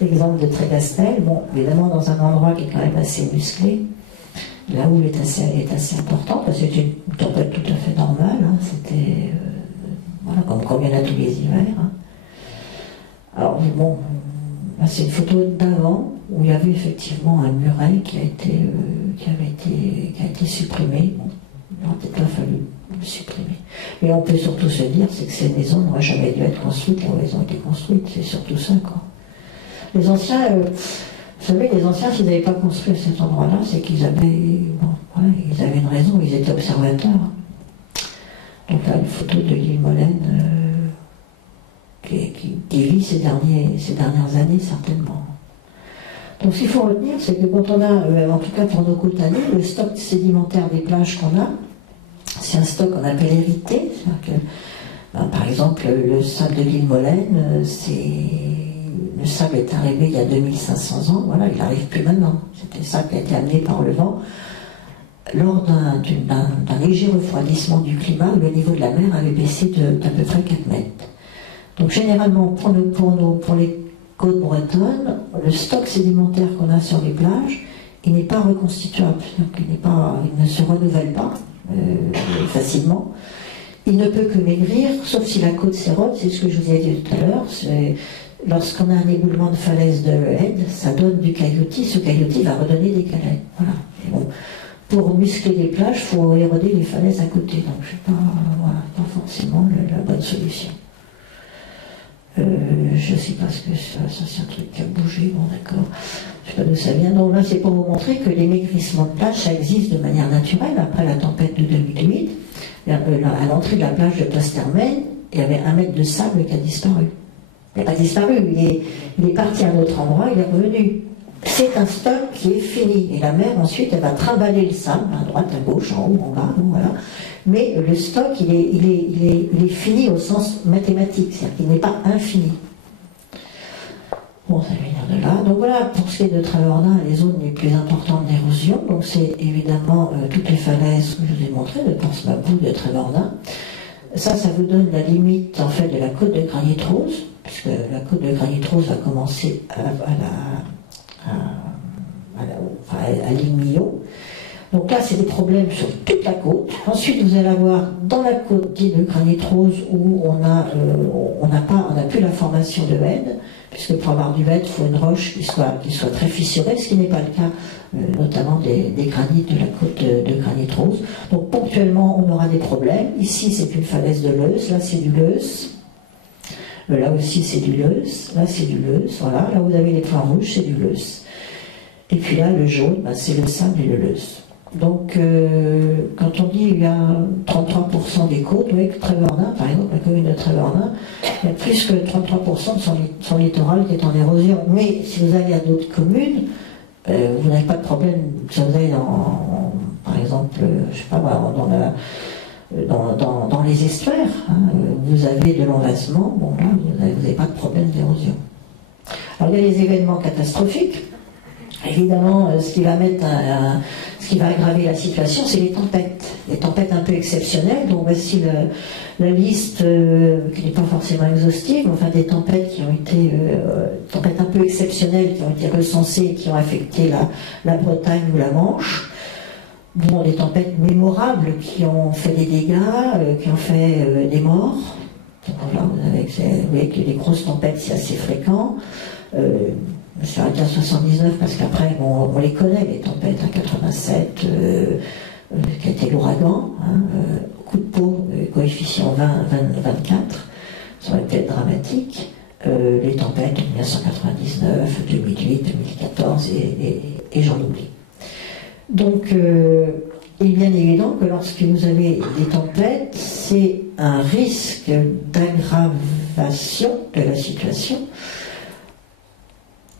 l'exemple de Trégastel, bon, évidemment dans un endroit qui est quand même assez musclé, la houle est assez importante, parce que c'est une tempête tout à fait normale, hein, c'était, voilà, comme il y en a tous les hivers. Hein. Alors bon, là c'est une photo d'avant, où il y avait effectivement un muret qui a été supprimé. Bon, il n'aurait peut-être pas fallu le supprimer. Mais on peut surtout se dire, c'est que ces maisons n'auraient jamais dû être construites là où elles ont été construites, c'est surtout ça, quoi. Les anciens, vous savez, les anciens, s'ils n'avaient pas construit à cet endroit-là, c'est qu'ils avaient, bon, voilà, ils avaient une raison, ils étaient observateurs. Donc là, une photo de l'île Molène, qui vit ces dernières années, certainement. Donc ce qu'il faut retenir, c'est que quand on a, en tout cas pour nos côtes à nous, le stock sédimentaire des plages qu'on a, c'est un stock qu'on appelle hérité. C'est-à-dire que, par exemple, le sable de l'île Molène, le sable est arrivé il y a 2500 ans, voilà, il n'arrive plus maintenant. C'était ça qui a été amené par le vent. Lors d'un léger refroidissement du climat, le niveau de la mer avait baissé d'à peu près 4 mètres. Donc généralement, pour les côtes bretonnes, le stock sédimentaire qu'on a sur les plages, il n'est pas reconstituable, c'est-à-dire qu'il ne se renouvelle pas facilement. Il ne peut que maigrir, sauf si la côte s'érode, c'est ce que je vous ai dit tout à l'heure. Lorsqu'on a un éboulement de falaise de Head, ça donne du cailloutis, ce cailloutis va redonner des galets. Voilà. Et bon, pour muscler les plages, il faut éroder les falaises à côté, donc c'est pas forcément la bonne solution. Je ne sais pas ce que ça c'est un truc qui a bougé, bon d'accord. Je ne sais pas d'où ça vient. Donc là, c'est pour vous montrer que les maigrissements de plage, ça existe de manière naturelle. Après la tempête de 2008, à l'entrée de la plage de Plastermaine, il y avait 1 mètre de sable qui a disparu. Il n'a pas disparu, il est parti à un autre endroit, il est revenu. C'est un stock qui est fini. Et la mer, ensuite, elle va trimballer le sable, à droite, à gauche, en haut, en bas, donc voilà. Mais le stock, il est fini au sens mathématique, c'est-à-dire qu'il n'est pas infini. Bon, ça vient de là. Donc voilà, pour ce qui est de Trévornin, les zones les plus importantes d'érosion, donc c'est évidemment toutes les falaises que je vous ai montrées, de Portsmouth, de Trévornin. Ça vous donne la limite, en fait, de la côte de Granit Rose, puisque la côte de Granit Rose va commencer à l'île Millau. Donc là, c'est des problèmes sur toute la côte. Ensuite, vous allez avoir dans la côte dite de Granit Rose où on n'a plus la formation de hêne, puisque pour avoir du hêne, il faut une roche qui soit très fissurée, ce qui n'est pas le cas notamment des granits de la côte de Granit Rose. Donc ponctuellement, on aura des problèmes. Ici, c'est une falaise de Leuze, là c'est du Leuze. Là aussi, c'est du Leuze. Là, c'est du Leuze. Voilà. Là, vous avez les points rouges, c'est du Leuze. Et puis là, le jaune, c'est le sable et le Leuze. Donc, quand on dit qu'il y a 33% des côtes, vous voyez que Trévornin, par exemple, la commune de Trévornin, il y a plus que 33% de son littoral qui est en érosion. Mais si vous allez à d'autres communes, vous n'avez pas de problème. Si vous allez par exemple, je sais pas, dans les estuaires, hein, vous avez de l'envasement, bon là, vous n'avez pas de problème d'érosion. Alors il y a les événements catastrophiques. Évidemment, ce qui va aggraver la situation, c'est les tempêtes un peu exceptionnelles. Donc voici la liste qui n'est pas forcément exhaustive, enfin des tempêtes qui ont été tempêtes un peu exceptionnelles qui ont été recensées et qui ont affecté la Bretagne ou la Manche. Bon, des tempêtes mémorables qui ont fait des dégâts, qui ont fait des morts. Donc voilà, vous voyez que les grosses tempêtes, c'est assez fréquent. Je suis arrêté à 79 parce qu'après, on les connaît, les tempêtes à 87, qui a été l'ouragan, hein, coup de peau, coefficient 24, ça aurait pu être dramatique. Les tempêtes de 1999, 2008, 2014 et j'en oublie. Donc, il est bien évident que lorsque vous avez des tempêtes, c'est un risque d'aggravation de la situation.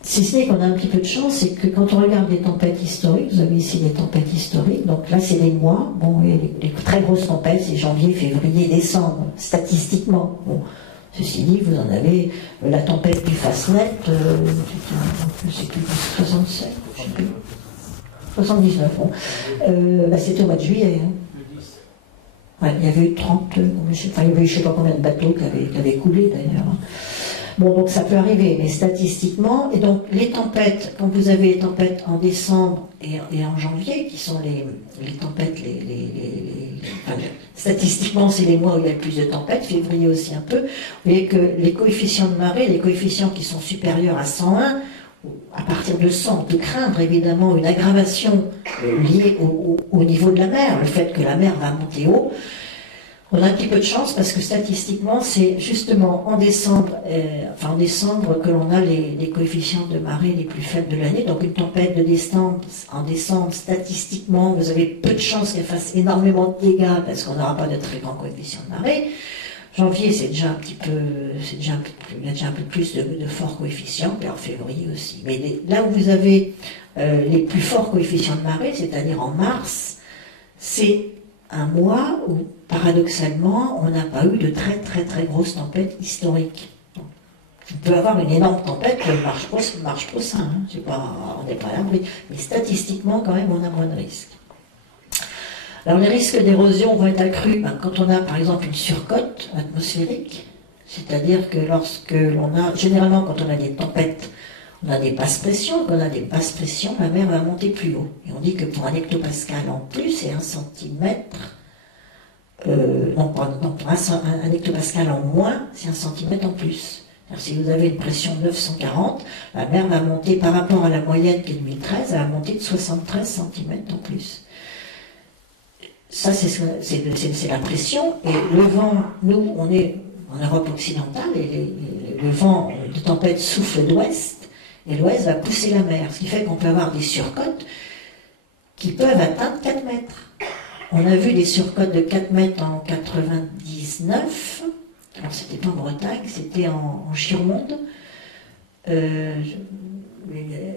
Si ce n'est qu'on a un petit peu de chance, c'est que quand on regarde les tempêtes historiques, vous avez ici des tempêtes historiques, donc là c'est les mois, bon, les très grosses tempêtes, c'est janvier, février, décembre, statistiquement. Bon, ceci dit, vous en avez la tempête du Fastnet, c'est plus 67, je sais plus, 79, bon. C'était au mois de juillet. Hein. Ouais, il y avait eu 30, il y avait eu je ne sais pas combien de bateaux qui avaient coulé d'ailleurs. Bon, donc ça peut arriver, mais statistiquement, et donc les tempêtes, quand vous avez les tempêtes en décembre et en janvier, qui sont les tempêtes, enfin, statistiquement, c'est les mois où il y a le plus de tempêtes, février aussi un peu, vous voyez que les coefficients de marée, les coefficients qui sont supérieurs à 101, à partir de 100, on peut craindre évidemment une aggravation liée au niveau de la mer, le fait que la mer va monter haut. On a un petit peu de chance parce que statistiquement, c'est justement en décembre que l'on a les coefficients de marée les plus faibles de l'année. Donc une tempête de décembre, en décembre, statistiquement, vous avez peu de chances qu'elle fasse énormément de dégâts parce qu'on n'aura pas de très grands coefficients de marée. Janvier, il y a déjà un peu plus de forts coefficients, et en février aussi. Mais là où vous avez les plus forts coefficients de marée, c'est-à-dire en mars, c'est un mois où, paradoxalement, on n'a pas eu de très très très grosses tempêtes historiques. On peut avoir une énorme tempête, le marche Poussin, hein, on n'est pas à l'abri, mais statistiquement, quand même, on a moins de risques. Alors, les risques d'érosion vont être accrus quand on a, par exemple, une surcote atmosphérique, c'est-à-dire que lorsque l'on a, généralement, quand on a des tempêtes, on a des basses pressions, quand on a des basses pressions, la mer va monter plus haut. Et on dit que pour un hectopascal en plus et 1 centimètre, pour un hectopascal en moins, c'est 1 centimètre en plus. Si vous avez une pression de 940, la mer va monter par rapport à la moyenne qui est 2013, elle va monter de 73 cm en plus. Ça, c'est la pression. Et le vent, nous, on est en Europe occidentale, et le vent de tempête souffle d'ouest. Et l'ouest va pousser la mer, ce qui fait qu'on peut avoir des surcotes qui peuvent atteindre 4 mètres. On a vu des surcotes de 4 mètres en 99, alors c'était pas en Bretagne, c'était en Gironde. Il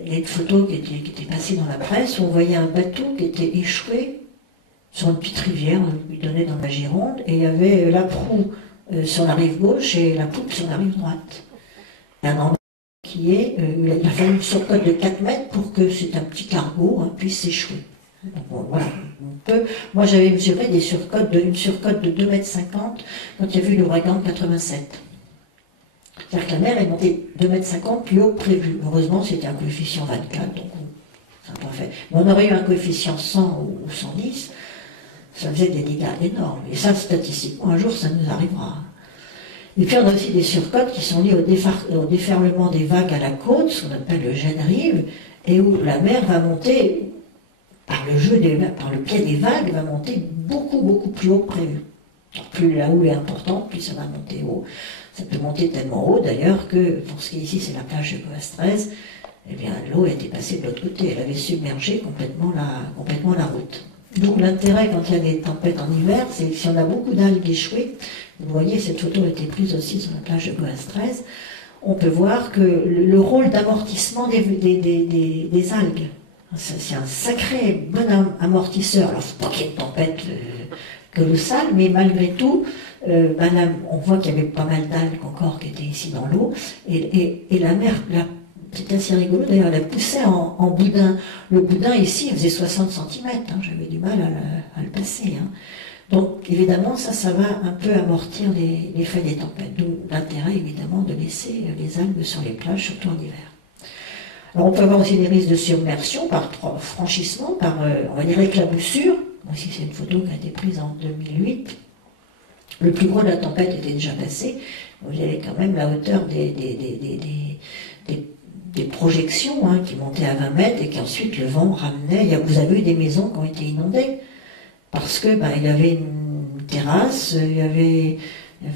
y a une photo qui était passée dans la presse où on voyait un bateau qui était échoué sur une petite rivière, on lui donnait dans la Gironde, et il y avait la proue sur la rive gauche et la poupe sur la rive droite. Et un endroit qui est, il a fallu une surcote de 4 mètres pour que c'est un petit cargo puisse s'échouer. Bon, voilà. Moi j'avais mesuré une surcote de 2,50 mètres quand il y a eu l'ouragan de 87. C'est-à-dire que la mer est montée 2,50 mètres plus haut que prévu. Heureusement, c'était un coefficient 24, donc ça n'a pas fait. Mais on aurait eu un coefficient 100 ou 110, ça faisait des dégâts énormes. Et ça, statistiquement, un jour, ça nous arrivera. Et puis, on a aussi des surcotes qui sont liées au déferlement des vagues à la côte, ce qu'on appelle le jet de rive, et où la mer va monter, par le pied des vagues, va monter beaucoup, beaucoup plus haut que prévu. Alors, plus la houle est importante, plus ça va monter haut. Ça peut monter tellement haut d'ailleurs que, pour ce qui est ici, c'est la plage de Goas 13, eh bien l'eau était passée de l'autre côté, elle avait submergé complètement la route. Donc l'intérêt quand il y a des tempêtes en hiver, c'est que si on a beaucoup d'algues échouées, vous voyez cette photo a été prise aussi sur la plage de Goas 13, on peut voir que le rôle d'amortissement des algues, c'est un sacré bon amortisseur. Alors il ne faut pas qu'il y ait une tempête colossale, mais malgré tout, on voit qu'il y avait pas mal d'algues encore qui étaient ici dans l'eau, et la mer, c'est assez rigolo d'ailleurs, elle poussait en boudin. Le boudin ici, il faisait 60 cm, j'avais du mal à le passer. Donc évidemment, ça va un peu amortir l'effet des tempêtes, d'où l'intérêt évidemment de laisser les algues sur les plages, surtout en hiver. Alors on peut avoir aussi des risques de submersion par franchissement, par, on va dire, éclaboussure. Ici c'est une photo qui a été prise en 2008. Le plus gros de la tempête était déjà passé. Vous avez quand même la hauteur des projections qui montaient à 20 mètres et qu'ensuite le vent ramenait. Vous avez eu des maisons qui ont été inondées parce que il y avait une terrasse, il y avait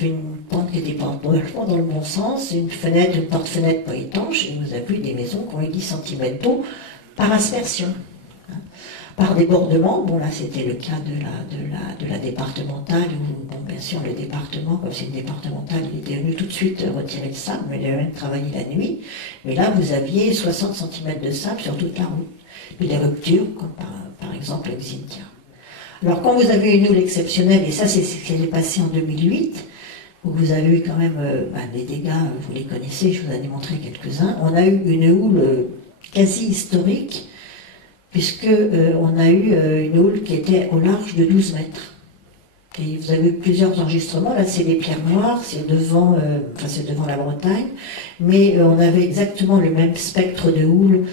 une pente qui était pas dans le bon sens, une porte-fenêtre pas étanche, et vous avez eu des maisons qui ont eu 10 cm d'eau par aspersion. Par débordement, bon là c'était le cas de la départementale, où bon, bien sûr le département, comme c'est une départementale, il était venu tout de suite retirer le sable, mais il avait même travaillé la nuit, mais là vous aviez 60 cm de sable sur toute la route, puis des ruptures, comme par exemple le Xintia. Alors quand vous avez une houle exceptionnelle, et ça c'est ce qui est passé en 2008, où vous avez eu quand même des dégâts, vous les connaissez, je vous en ai montré quelques-uns, on a eu une houle quasi historique, puisque on a eu une houle qui était au large de 12 mètres. Et vous avez eu plusieurs enregistrements, là c'est les Pierres Noires, c'est devant la Bretagne, mais on avait exactement le même spectre de houle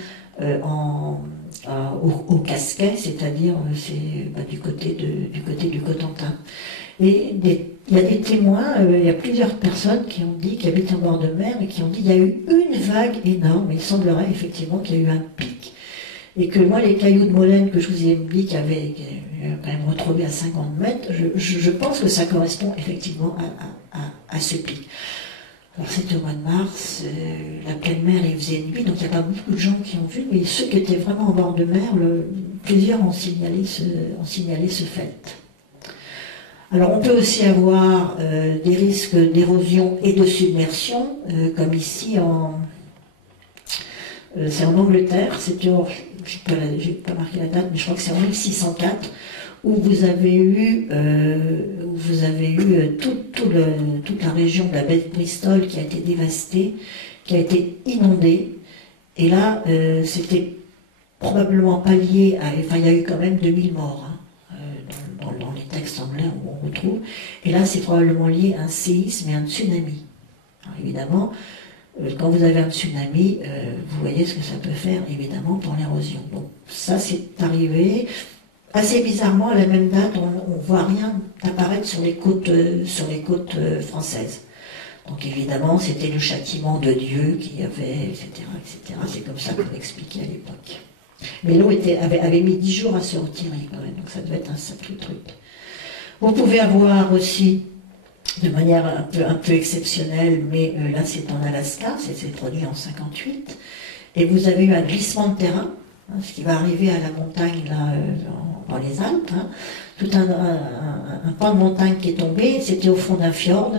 au Casquet, c'est-à-dire du côté du Cotentin. Et il y a des témoins, il y a plusieurs personnes qui ont dit, qui habitent en bord de mer, et qui ont dit qu'il y a eu une vague énorme, et il semblerait effectivement qu'il y a eu un pic. Et que moi, les cailloux de Molène que je vous ai dit qui avaient quand même retrouvé à 50 mètres, je pense que ça correspond effectivement à ce pic. Alors c'était au mois de mars, la pleine mer, il faisait nuit, donc il n'y a pas beaucoup de gens qui ont vu, mais ceux qui étaient vraiment en bord de mer, plusieurs ont signalé ce fait. Alors on peut aussi avoir des risques d'érosion et de submersion, comme ici c'est en Angleterre, c'était j'ai pas marqué la date, mais je crois que c'est en 1604, où vous avez eu toute la région de la baie de Bristol qui a été dévastée, qui a été inondée, et là c'était probablement pas lié à, il y a eu quand même 2000 morts dans les textes anglais où on retrouve, et là c'est probablement lié à un séisme et un tsunami. Alors, évidemment, quand vous avez un tsunami, vous voyez ce que ça peut faire, évidemment, pour l'érosion. Donc ça, c'est arrivé. Assez bizarrement, à la même date, on ne voit rien apparaître sur les côtes françaises. Donc évidemment, c'était le châtiment de Dieu qui avait, etc., etc. C'est comme ça qu'on expliquait à l'époque. Mais l'eau avait mis 10 jours à se retirer, quand même, donc ça devait être un sacré truc. Vous pouvez avoir aussi, de manière un peu exceptionnelle, mais là c'est en Alaska, c'est produit en 58, et vous avez eu un glissement de terrain, hein, ce qui va arriver à la montagne là, dans les Alpes, hein, tout un pan de montagne qui est tombé, c'était au fond d'un fjord,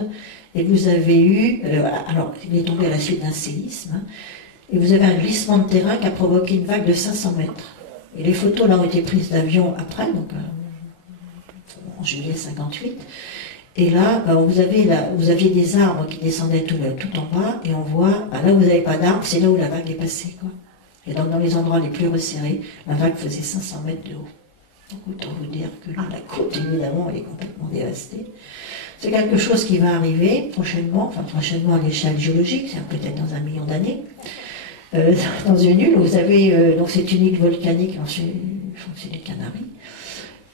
et vous avez eu, alors il est tombé à la suite d'un séisme, hein, et vous avez un glissement de terrain qui a provoqué une vague de 500 mètres. Et les photos là ont été prises d'avion après, donc en juillet 58. Et là, vous aviez des arbres qui descendaient tout en bas, et on voit, là où vous n'avez pas d'arbres, c'est là où la vague est passée, quoi. Et donc dans les endroits les plus resserrés, la vague faisait 500 mètres de haut. Donc autant vous dire que là, la côte, évidemment, elle est complètement dévastée. C'est quelque chose qui va arriver prochainement à l'échelle géologique, c'est peut-être dans 1 million d'années. Dans une île, vous avez, donc c'est une île volcanique, je crois que c'est les Canaries,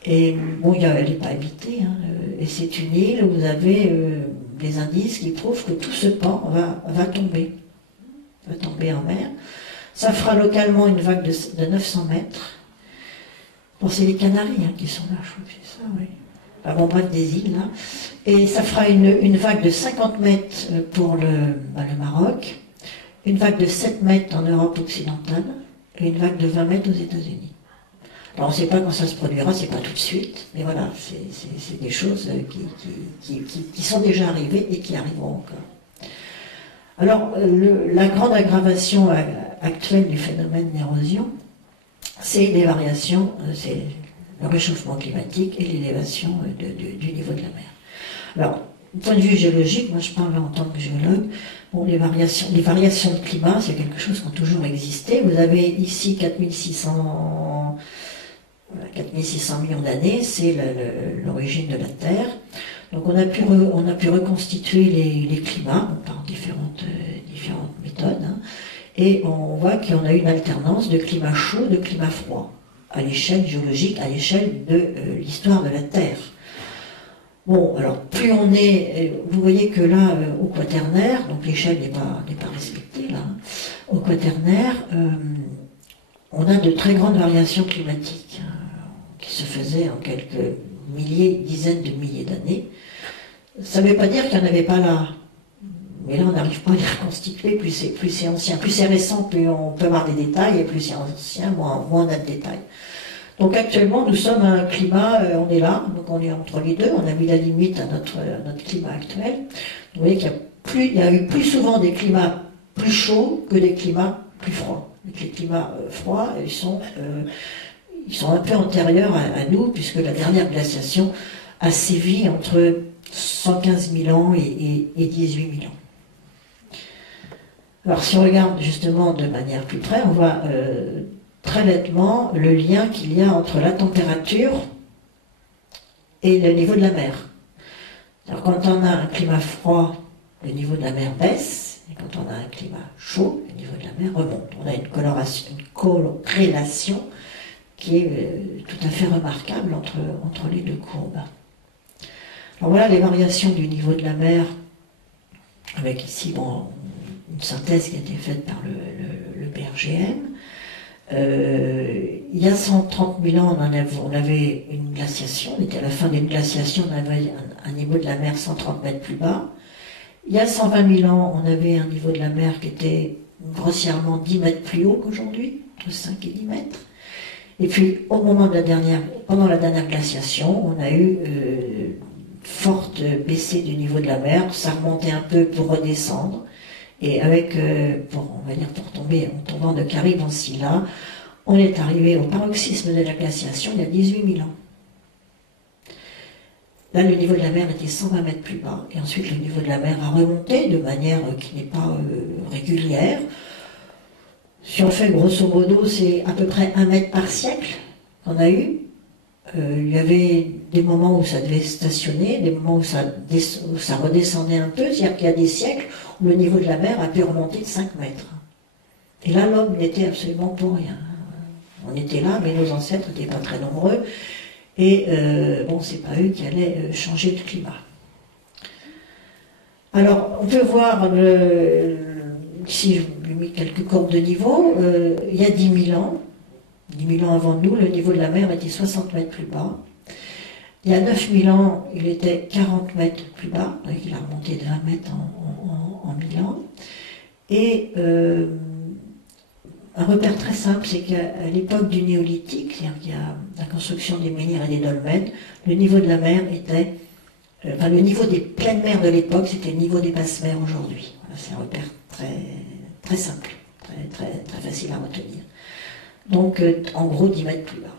et bon, elle n'est pas habitée, hein, et c'est une île où vous avez des indices qui prouvent que tout ce pan va tomber en mer. Ça fera localement une vague de 900 mètres. Bon, c'est les Canaries hein, qui sont là, je crois que c'est ça, oui. Enfin, bon, bref, des îles, là. Et ça fera une vague de 50 mètres pour le Maroc, une vague de 7 mètres en Europe occidentale, et une vague de 20 mètres aux États-Unis. Alors on ne sait pas quand ça se produira, c'est pas tout de suite, mais voilà, c'est des choses qui sont déjà arrivées et qui arriveront encore. Alors, la grande aggravation actuelle du phénomène d'érosion, c'est les variations, c'est le réchauffement climatique et l'élévation du niveau de la mer. Alors, du point de vue géologique, moi je parle en tant que géologue, bon, les variations de climat, c'est quelque chose qui a toujours existé. Vous avez ici 4600 millions d'années, c'est l'origine de la Terre. Donc on a pu reconstituer les climats par différentes méthodes, hein, et on voit qu'on a eu une alternance de climat chaud, de climat froid, à l'échelle géologique, à l'échelle de l'histoire de la Terre. Bon, alors plus on est, vous voyez que là, au quaternaire, donc l'échelle n'est pas respectée là, hein, au quaternaire, on a de très grandes variations climatiques hein, qui se faisaient en quelques dizaines de milliers d'années. Ça ne veut pas dire qu'il n'y en avait pas là. Mais là, on n'arrive pas à les reconstituer. Plus c'est ancien, plus c'est récent, plus on peut avoir des détails, et plus c'est ancien, moins on a de détails. Donc actuellement, nous sommes à un climat, on est là, donc on est entre les deux, on a mis la limite à notre climat actuel. Vous voyez qu'il y a eu plus souvent des climats plus chauds que des climats plus froids. Les climats froids, ils sont un peu antérieurs à nous, puisque la dernière glaciation a sévi entre 115 000 ans et 18 000 ans. Alors si on regarde justement de manière plus près, on voit très nettement le lien qu'il y a entre la température et le niveau de la mer. Alors quand on a un climat froid, le niveau de la mer baisse, et quand on a un climat chaud, le niveau de la mer remonte. On a une corrélation qui est tout à fait remarquable entre les deux courbes. Alors voilà les variations du niveau de la mer, avec ici bon, une synthèse qui a été faite par le PRGM. Il y a 130 000 ans, on avait une glaciation, on était à la fin d'une glaciation, on avait un niveau de la mer 130 mètres plus bas. Il y a 120 000 ans, on avait un niveau de la mer qui était grossièrement 10 mètres plus haut qu'aujourd'hui, entre 5 et 10 mètres. Et puis, pendant la dernière glaciation, on a eu forte baissée du niveau de la mer, ça remontait un peu pour redescendre, et avec, en tombant de Caribe en Scylla, on est arrivé au paroxysme de la glaciation il y a 18 000 ans. Là, le niveau de la mer était 120 mètres plus bas, et ensuite le niveau de la mer a remonté de manière qui n'est pas régulière. Si on fait grosso modo, c'est à peu près 1 mètre par siècle qu'on a eu. Il y avait des moments où ça devait stationner, des moments où ça redescendait un peu, c'est-à-dire qu'il y a des siècles où le niveau de la mer a pu remonter de 5 mètres. Et là, l'homme n'était absolument pour rien. On était là, mais nos ancêtres n'étaient pas très nombreux, et bon, c'est pas eux qui allaient changer le climat. Alors, on peut voir, ici j'ai mis quelques courbes de niveau, il y a 10 000 ans, 10 000 ans avant nous, le niveau de la mer était 60 mètres plus bas. Il y a 9 000 ans, il était 40 mètres plus bas, donc il a remonté de 20 mètres en 1000 ans. Et un repère très simple, c'est qu'à l'époque du néolithique, c'est-à-dire qu'il y a la construction des menhirs et des dolmens, le niveau de la mer était, enfin le niveau des pleines mers de l'époque, c'était le niveau des basses mers aujourd'hui. Voilà, c'est un repère très, très simple, très facile à retenir. Donc, en gros, 10 mètres plus bas.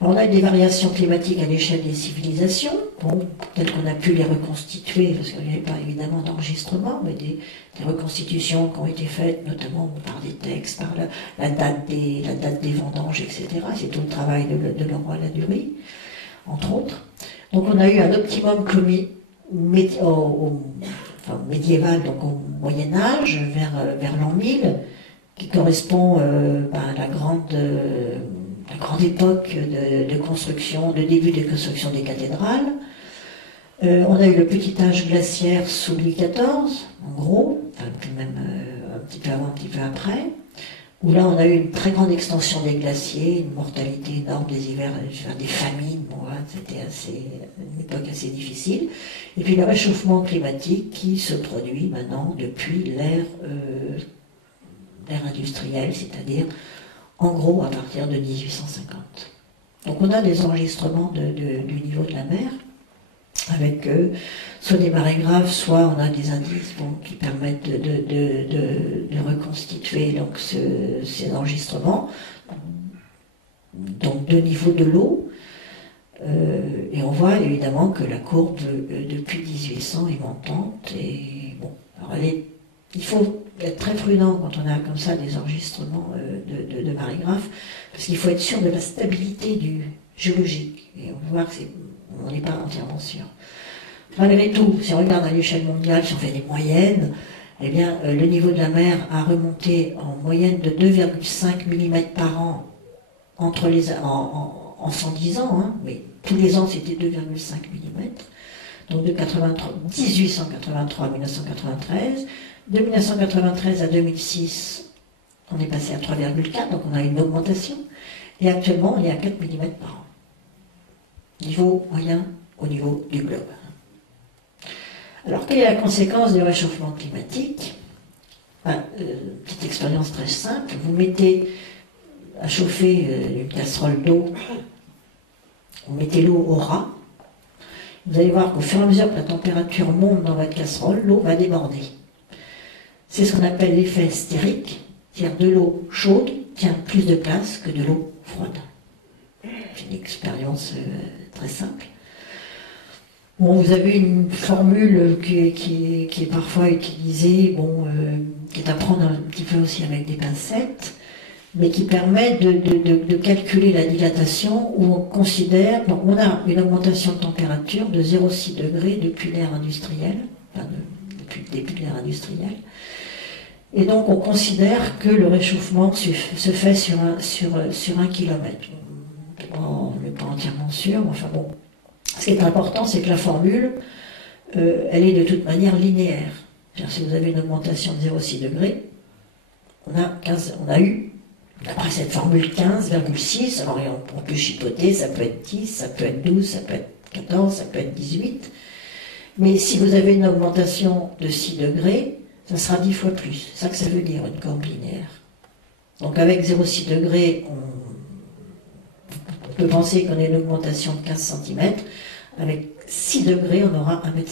Alors, on a des variations climatiques à l'échelle des civilisations. Bon, peut-être qu'on a pu les reconstituer, parce qu'il n'y avait pas évidemment d'enregistrement, mais des reconstitutions qui ont été faites, notamment par des textes, par la date des vendanges, etc. C'est tout le travail de Leroy Ladurie, entre autres. Donc, on a eu un optimum médiéval, donc au Moyen-Âge, vers l'an 1000, qui correspond à la grande époque de construction, de début de construction des cathédrales. On a eu le petit âge glaciaire sous Louis XIV, en gros, enfin, même un petit peu avant, un petit peu après, où là on a eu une très grande extension des glaciers, une mortalité énorme des hivers, des famines, bon, voilà, c'était une époque assez difficile. Et puis le réchauffement climatique qui se produit maintenant depuis l'ère industrielle, c'est-à-dire en gros à partir de 1850. Donc on a des enregistrements du niveau de la mer, avec soit des marées graves, soit on a des indices qui permettent de reconstituer donc, ces enregistrements, donc de niveau de l'eau. Et on voit évidemment que la courbe depuis 1800 est montante. Et bon, alors il faut être très prudent quand on a comme ça des enregistrements de marégraphes, parce qu'il faut être sûr de la stabilité géologique. Et on voit qu'on n'est pas entièrement sûr. Malgré tout, si on regarde à l'échelle mondiale, si on fait des moyennes, eh bien, le niveau de la mer a remonté en moyenne de 2,5 mm par an en 110 ans, hein, mais tous les ans c'était 2,5 mm. Donc de 1883 à 1993. De 1993 à 2006, on est passé à 3,4, donc on a une augmentation. Et actuellement, on est à 4 mm par an. Niveau moyen au niveau du globe. Alors, quelle est la conséquence du réchauffement climatique? Petite expérience très simple. Vous mettez à chauffer une casserole d'eau, vous mettez l'eau au ras. Vous allez voir qu'au fur et à mesure que la température monte dans votre casserole, l'eau va déborder. C'est ce qu'on appelle l'effet stérique, c'est-à-dire de l'eau chaude tient plus de place que de l'eau froide. C'est une expérience très simple. Bon, vous avez une formule qui est parfois utilisée, qui est à prendre un petit peu aussi avec des pincettes, mais qui permet de calculer la dilatation où on considère, donc on a une augmentation de température de 0,6 degrés depuis l'ère industrielle, depuis le début de l'ère industrielle. Et donc on considère que le réchauffement se fait sur un kilomètre. On n'est pas entièrement sûr, mais enfin bon. Ce qui est important, c'est que la formule, elle est de toute manière linéaire. Si vous avez une augmentation de 0,6 degrés, on a eu, d'après cette formule, 15,6. Alors on peut chipoter, ça peut être 10, ça peut être 12, ça peut être 14, ça peut être 18. Mais si vous avez une augmentation de 6 degrés, ça sera 10 fois plus. C'est ça que ça veut dire, une courbe linéaire. Donc avec 0,6 degrés, on peut penser qu'on a une augmentation de 15 cm. Avec 6 degrés, on aura 1,50 m.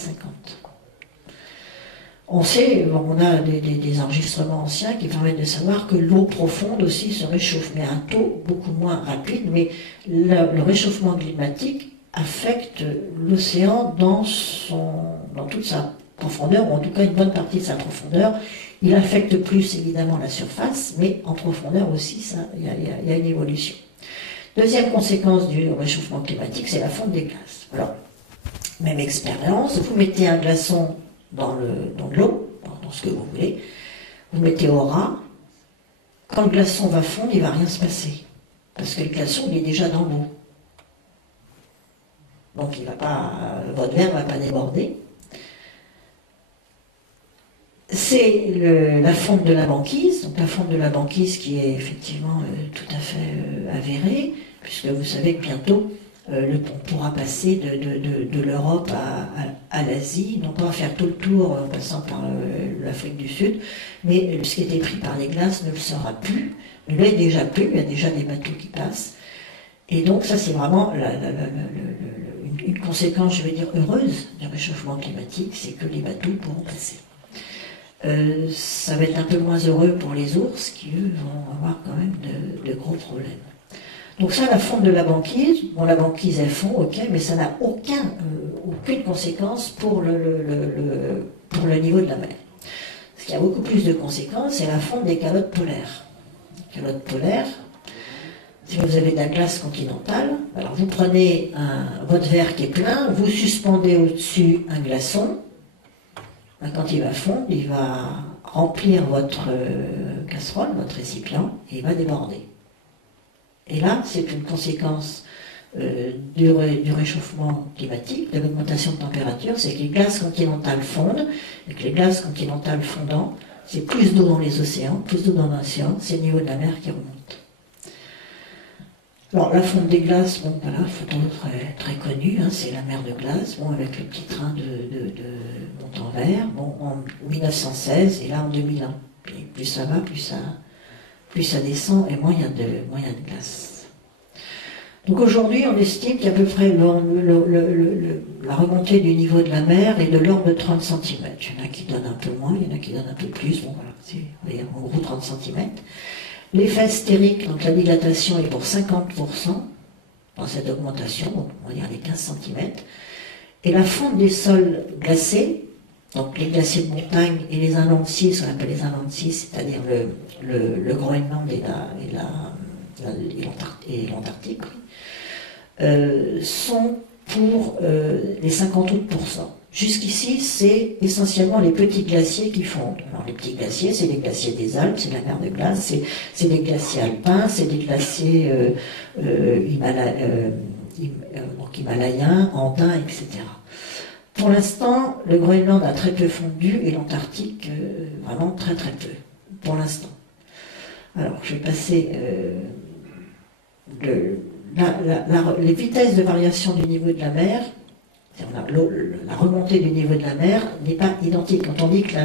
On sait, on a des enregistrements anciens qui permettent de savoir que l'eau profonde aussi se réchauffe, mais à un taux beaucoup moins rapide. Mais le réchauffement climatique affecte l'océan dans toute sa profondeur, ou en tout cas une bonne partie de sa profondeur. Il affecte plus évidemment la surface, mais en profondeur aussi, il y a une évolution. Deuxième conséquence du réchauffement climatique, c'est la fonte des glaces. Alors, même expérience, vous mettez un glaçon dans de l'eau, dans ce que vous voulez, vous mettez au ras, quand le glaçon va fondre, il ne va rien se passer. Parce que le glaçon, il est déjà dans l'eau. Donc votre verre ne va pas déborder. C'est la fonte de la banquise, donc la fonte de la banquise qui est effectivement tout à fait avérée, puisque vous savez que bientôt, on pourra passer de l'Europe à l'Asie, non pas faire tout le tour en passant par l'Afrique du Sud, mais ce qui était pris par les glaces ne le sera plus, ne l'est déjà plus, il y a déjà des bateaux qui passent. Et donc ça c'est vraiment une conséquence, je vais dire, heureuse du réchauffement climatique, c'est que les bateaux pourront passer. Ça va être un peu moins heureux pour les ours qui, eux, vont avoir quand même de gros problèmes. Donc ça, la fonte de la banquise, bon, la banquise, elle fond, ok, mais ça n'a aucune conséquence pour le niveau de la mer. Ce qui a beaucoup plus de conséquences, c'est la fonte des calottes polaires. Les calottes polaires, si vous avez de la glace continentale, alors vous prenez votre verre qui est plein, vous suspendez au-dessus un glaçon, quand il va fondre, il va remplir votre casserole, votre récipient, et il va déborder. Et là, c'est une conséquence du réchauffement climatique, de l'augmentation de température, c'est que les glaces continentales fondent, et que les glaces continentales fondant, c'est plus d'eau dans les océans, plus d'eau dans l'océan, c'est le niveau de la mer qui remonte. Alors la fonte des glaces, bon voilà, photo très connue, hein, c'est la mer de glace, bon avec le petit train de Montanvert, bon en 1916 et là en 2001. Puis plus ça va, plus ça descend et moins il y a de glace. Donc aujourd'hui on estime qu'à peu près la remontée du niveau de la mer est de l'ordre de 30 cm. Il y en a qui donnent un peu moins, il y en a qui donnent un peu plus, bon voilà, c'est en gros 30 cm. L'effet stérique, donc la dilatation, est pour 50% dans cette augmentation, donc on va dire les 15 cm. Et la fonte des sols glacés, donc les glaciers de montagne et les inlands de scie, ce qu'on appelle les inlands de scie, c'est-à-dire le Groenland et l'Antarctique, sont pour les 58%. Jusqu'ici, c'est essentiellement les petits glaciers qui fondent. Alors, les petits glaciers, c'est les glaciers des Alpes, c'est la mer de glace, c'est des glaciers alpins, c'est des glaciers himalayens, andins, etc. Pour l'instant, le Groenland a très peu fondu et l'Antarctique, vraiment très très peu, pour l'instant. Alors, je vais passer les vitesses de variation du niveau de la mer. La remontée du niveau de la mer n'est pas identique. Quand on dit que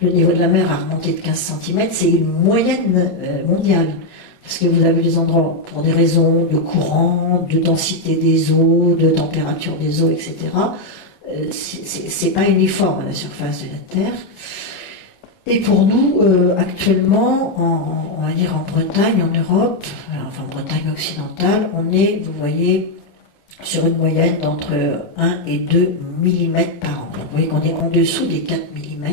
le niveau de la mer a remonté de 15 cm, c'est une moyenne mondiale. Parce que vous avez des endroits, pour des raisons de courant, de densité des eaux, de température des eaux, etc. C'est pas uniforme à la surface de la Terre. Et pour nous, actuellement, on va dire en Bretagne, en Europe, enfin en Bretagne occidentale, on est, vous voyez, sur une moyenne d'entre 1 et 2 mm par an. Donc vous voyez qu'on est en dessous des 4 mm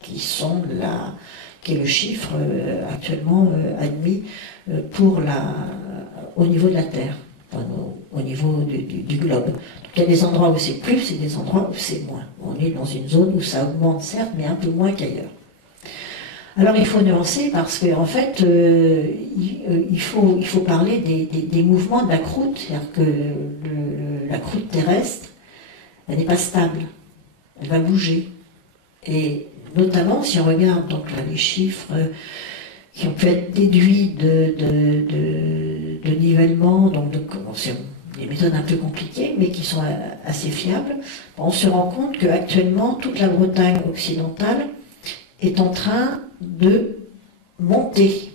qui est le chiffre actuellement admis au niveau de la Terre, enfin, au niveau du globe. Donc il y a des endroits où c'est plus et des endroits où c'est moins. On est dans une zone où ça augmente certes, mais un peu moins qu'ailleurs. Alors il faut nuancer parce qu'en fait, il faut parler des mouvements de la croûte, c'est-à-dire que la croûte terrestre, elle n'est pas stable, elle va bouger. Et notamment, si on regarde donc là, les chiffres qui ont pu être déduits de nivellement, donc c'est des méthodes un peu compliquées, mais qui sont assez fiables, on se rend compte qu'actuellement, toute la Bretagne occidentale est en train de monter.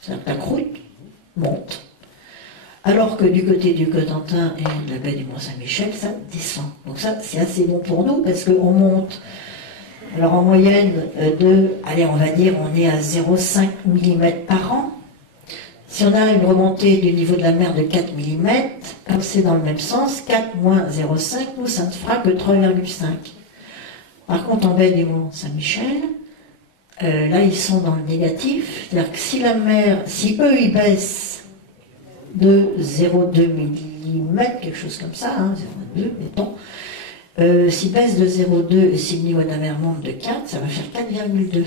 C'est-à-dire que la croûte monte. Alors que du côté du Cotentin et de la baie du Mont-Saint-Michel, ça descend. Donc ça, c'est assez bon pour nous, parce qu'on monte, alors en moyenne allez, on va dire, on est à 0,5 mm par an. Si on a une remontée du niveau de la mer de 4 mm, comme c'est dans le même sens, 4 moins 0,5, nous, ça ne fera que 3,5. Par contre, en baie du Mont-Saint-Michel, là, ils sont dans le négatif. C'est-à-dire que si eux, ils baissent de 0,2 mm, quelque chose comme ça, hein, 0,2, mettons, s'ils baissent de 0,2 et si le niveau de la mer monte de 4, ça va faire 4,2.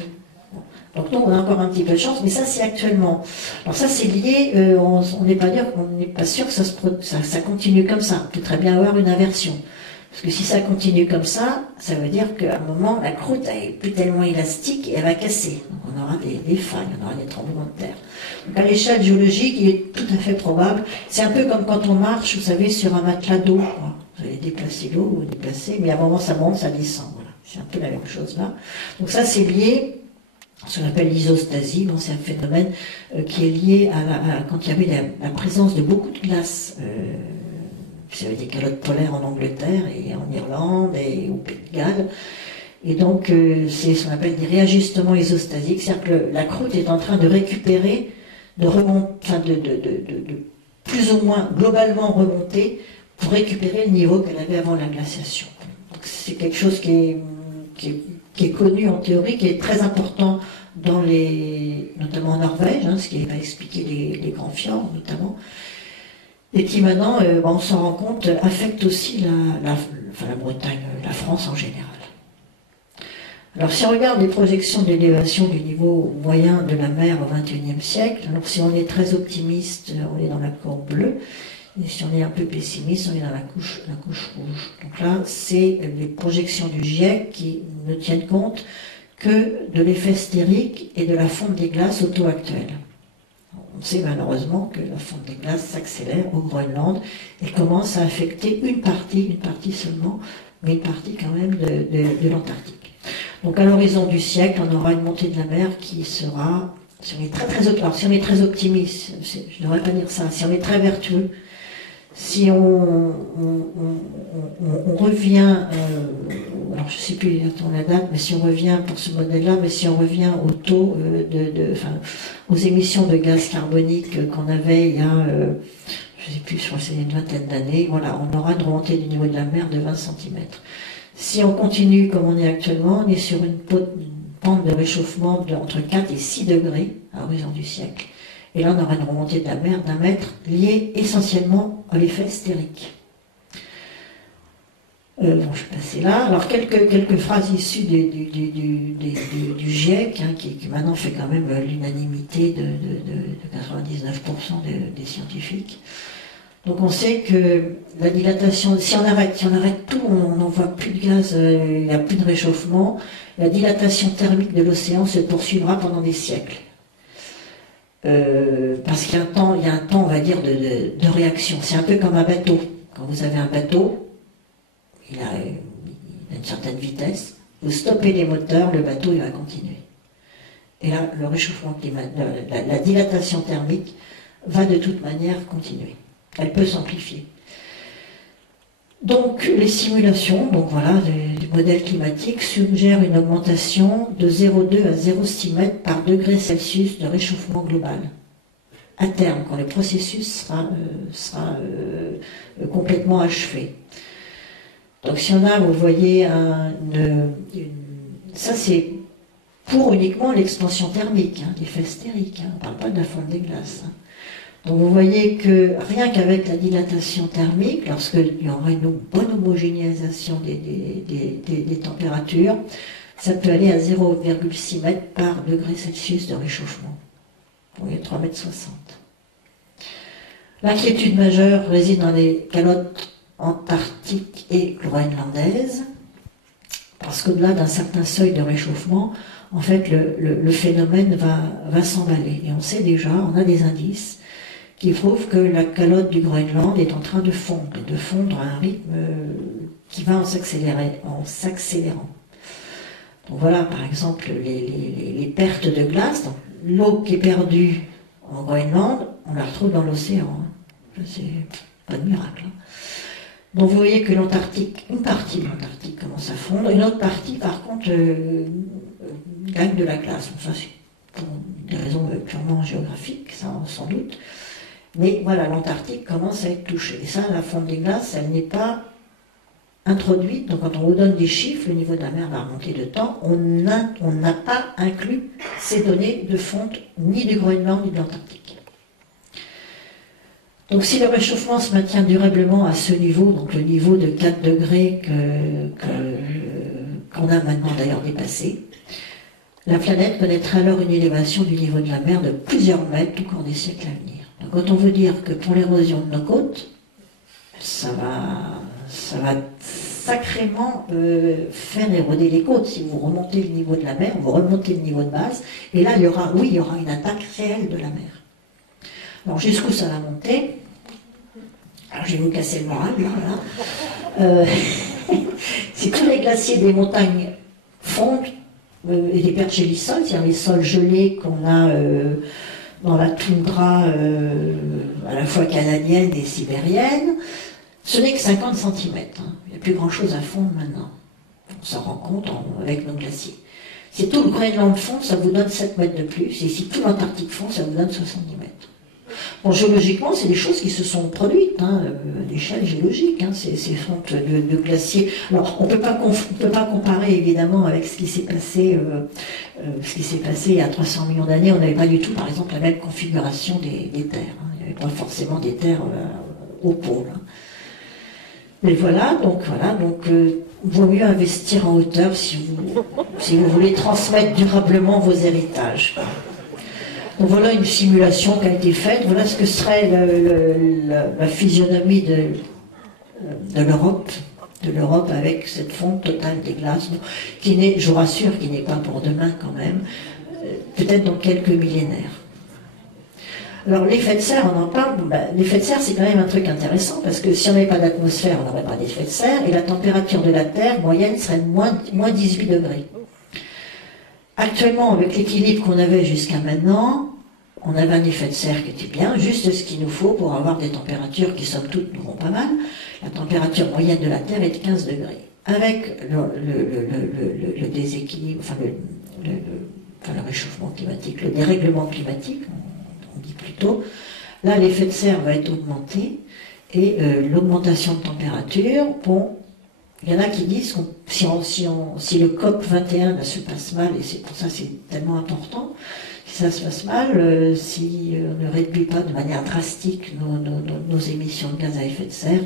Donc nous, on a encore un petit peu de chance, mais ça, c'est actuellement. Alors ça, c'est lié, on n'est pas sûr que ça continue comme ça. On peut très bien avoir une inversion. Parce que si ça continue comme ça veut dire qu'à un moment, la croûte n'est plus tellement élastique et elle va casser. Donc on aura des failles, on aura des tremblements de terre. Donc à l'échelle géologique, il est tout à fait probable. C'est un peu comme quand on marche, vous savez, sur un matelas d'eau. Vous allez déplacer l'eau, vous déplacez, mais à un moment ça monte, ça descend. Voilà. C'est un peu la même chose là. Donc ça, c'est lié à ce qu'on appelle l'isostasie. Bon, c'est un phénomène qui est lié à quand il y avait la présence de beaucoup de glace. Vous avez des calottes polaires en Angleterre et en Irlande et au Pays de Galles. Et donc, c'est ce qu'on appelle des réajustements isostasiques, c'est-à-dire que la croûte est en train de récupérer, de remonter, enfin de plus ou moins globalement remonter pour récupérer le niveau qu'elle avait avant la glaciation. Donc, c'est quelque chose qui est connu en théorie, qui est très important notamment en Norvège, ce qui va expliquer les grands fjords notamment. Et qui maintenant, on s'en rend compte, affecte aussi la Bretagne, la France en général. Alors si on regarde les projections d'élévation du niveau moyen de la mer au XXIe siècle, alors si on est très optimiste, on est dans la courbe bleue, et si on est un peu pessimiste, on est dans la couche rouge. Donc là, c'est les projections du GIEC qui ne tiennent compte que de l'effet stérique et de la fonte des glaces au taux actuel. On sait malheureusement que la fonte des glaces s'accélère au Groenland et commence à affecter une partie seulement, mais une partie quand même de l'Antarctique. Donc à l'horizon du siècle, on aura une montée de la mer qui sera, si on est très optimiste, je ne devrais pas dire ça, si on est très vertueux, si on revient, alors je ne sais plus exactement la date, mais si on revient pour ce modèle-là, mais si on revient au taux aux émissions de gaz carbonique qu'on avait il y a, je ne sais plus, je crois que c'est une vingtaine d'années, voilà, on aura une remontée du niveau de la mer de 20 cm. Si on continue comme on est actuellement, on est sur une pente de réchauffement entre 4 et 6 degrés à l'horizon du siècle. Et là, on aura une remontée de la mer d'1 mètre liée essentiellement à l'effet stérique. Je vais passer là. Alors, quelques phrases issues du GIEC, qui maintenant fait quand même l'unanimité de 99% des scientifiques. Donc, on sait que la dilatation, si on arrête tout, on n'en voit plus de gaz, il n'y a plus de réchauffement, la dilatation thermique de l'océan se poursuivra pendant des siècles. Parce qu'il y a un temps, on va dire, de réaction. C'est un peu comme un bateau. Quand vous avez un bateau, il a une certaine vitesse, vous stoppez les moteurs, le bateau il va continuer. Et là, le réchauffement climatique, la dilatation thermique va de toute manière continuer. Elle peut s'amplifier. Donc les simulations, du modèle climatique suggèrent une augmentation de 0,2 à 0,6 mètres par degré Celsius de réchauffement global. À terme, quand le processus sera complètement achevé. Donc si on a, vous voyez, ça c'est pour uniquement l'expansion thermique, l'effet stérique, on ne parle pas de la fonte des glaces. Donc vous voyez que rien qu'avec la dilatation thermique, lorsqu'il y aura une bonne homogénéisation des températures, ça peut aller à 0,6 mètres par degré Celsius de réchauffement. Vous voyez, 3,60 mètres. L'inquiétude majeure réside dans les calottes antarctiques et groenlandaises, parce qu'au-delà d'un certain seuil de réchauffement, en fait, le phénomène va s'emballer. Et on sait déjà, on a des indices qui prouve que la calotte du Groenland est en train de fondre, et de fondre à un rythme qui va en s'accélérant. Donc voilà, par exemple, les pertes de glace. L'eau qui est perdue en Groenland, on la retrouve dans l'océan. C'est pas de miracle. Donc vous voyez que l'Antarctique, une partie de l'Antarctique commence à fondre, une autre partie, par contre, gagne de la glace. Donc ça, c'est pour des raisons purement géographiques, ça, sans doute. Mais voilà, l'Antarctique commence à être touchée. Et ça, la fonte des glaces, elle n'est pas introduite. Donc quand on vous donne des chiffres, le niveau de la mer va remonter de temps. On n'a pas inclus ces données de fonte ni du Groenland ni de l'Antarctique. Donc si le réchauffement se maintient durablement à ce niveau, donc le niveau de 4 degrés qu'on a maintenant d'ailleurs dépassé, la planète connaîtra alors une élévation du niveau de la mer de plusieurs mètres au cours des siècles à venir. Donc quand on veut dire que pour l'érosion de nos côtes, ça va sacrément faire éroder les côtes. Si vous remontez le niveau de la mer, vous remontez le niveau de base, et là, il y aura une attaque réelle de la mer. Alors, jusqu'où ça va monter? Alors, je vais vous casser le moral, là. Si tous les glaciers des montagnes fondent, et des pergélisols, c'est-à-dire les sols gelés qu'on a dans la toundra à la fois canadienne et sibérienne, ce n'est que 50 cm. Il n'y a plus grand-chose à fondre maintenant. On s'en rend compte avec nos glaciers. Si tout le Groenland fond, ça vous donne 7 mètres de plus. Et si tout l'Antarctique fond, ça vous donne 70 mètres. Bon, géologiquement, c'est des choses qui se sont produites à l'échelle géologique, ces fontes de glaciers. Alors, on ne peut pas comparer évidemment avec ce qui s'est passé il y a 300 millions d'années. On n'avait pas du tout, par exemple, la même configuration des terres. Il n'y avait pas forcément des terres au pôle. Mais voilà, donc vaut mieux investir en hauteur si vous voulez transmettre durablement vos héritages. Donc voilà une simulation qui a été faite, voilà ce que serait la physionomie de l'Europe avec cette fonte totale des glaces, qui n'est, je vous rassure, qui n'est pas pour demain quand même, peut-être dans quelques millénaires. Alors l'effet de serre, on en parle, l'effet de serre c'est quand même un truc intéressant, parce que si on n'avait pas d'atmosphère, on n'aurait pas d'effet de serre, et la température de la Terre moyenne serait de moins 18 degrés. Actuellement, avec l'équilibre qu'on avait jusqu'à maintenant, on avait un effet de serre qui était bien, juste ce qu'il nous faut pour avoir des températures qui, somme toute, nous vont pas mal. La température moyenne de la Terre est de 15 degrés. Avec le déséquilibre, le réchauffement climatique, le dérèglement climatique, on dit plutôt, là, l'effet de serre va être augmenté, et l'augmentation de température, bon, il y en a qui disent que si le COP 21 se passe mal, et c'est pour ça que c'est tellement important, si ça se passe mal, si on ne réduit pas de manière drastique nos émissions de gaz à effet de serre,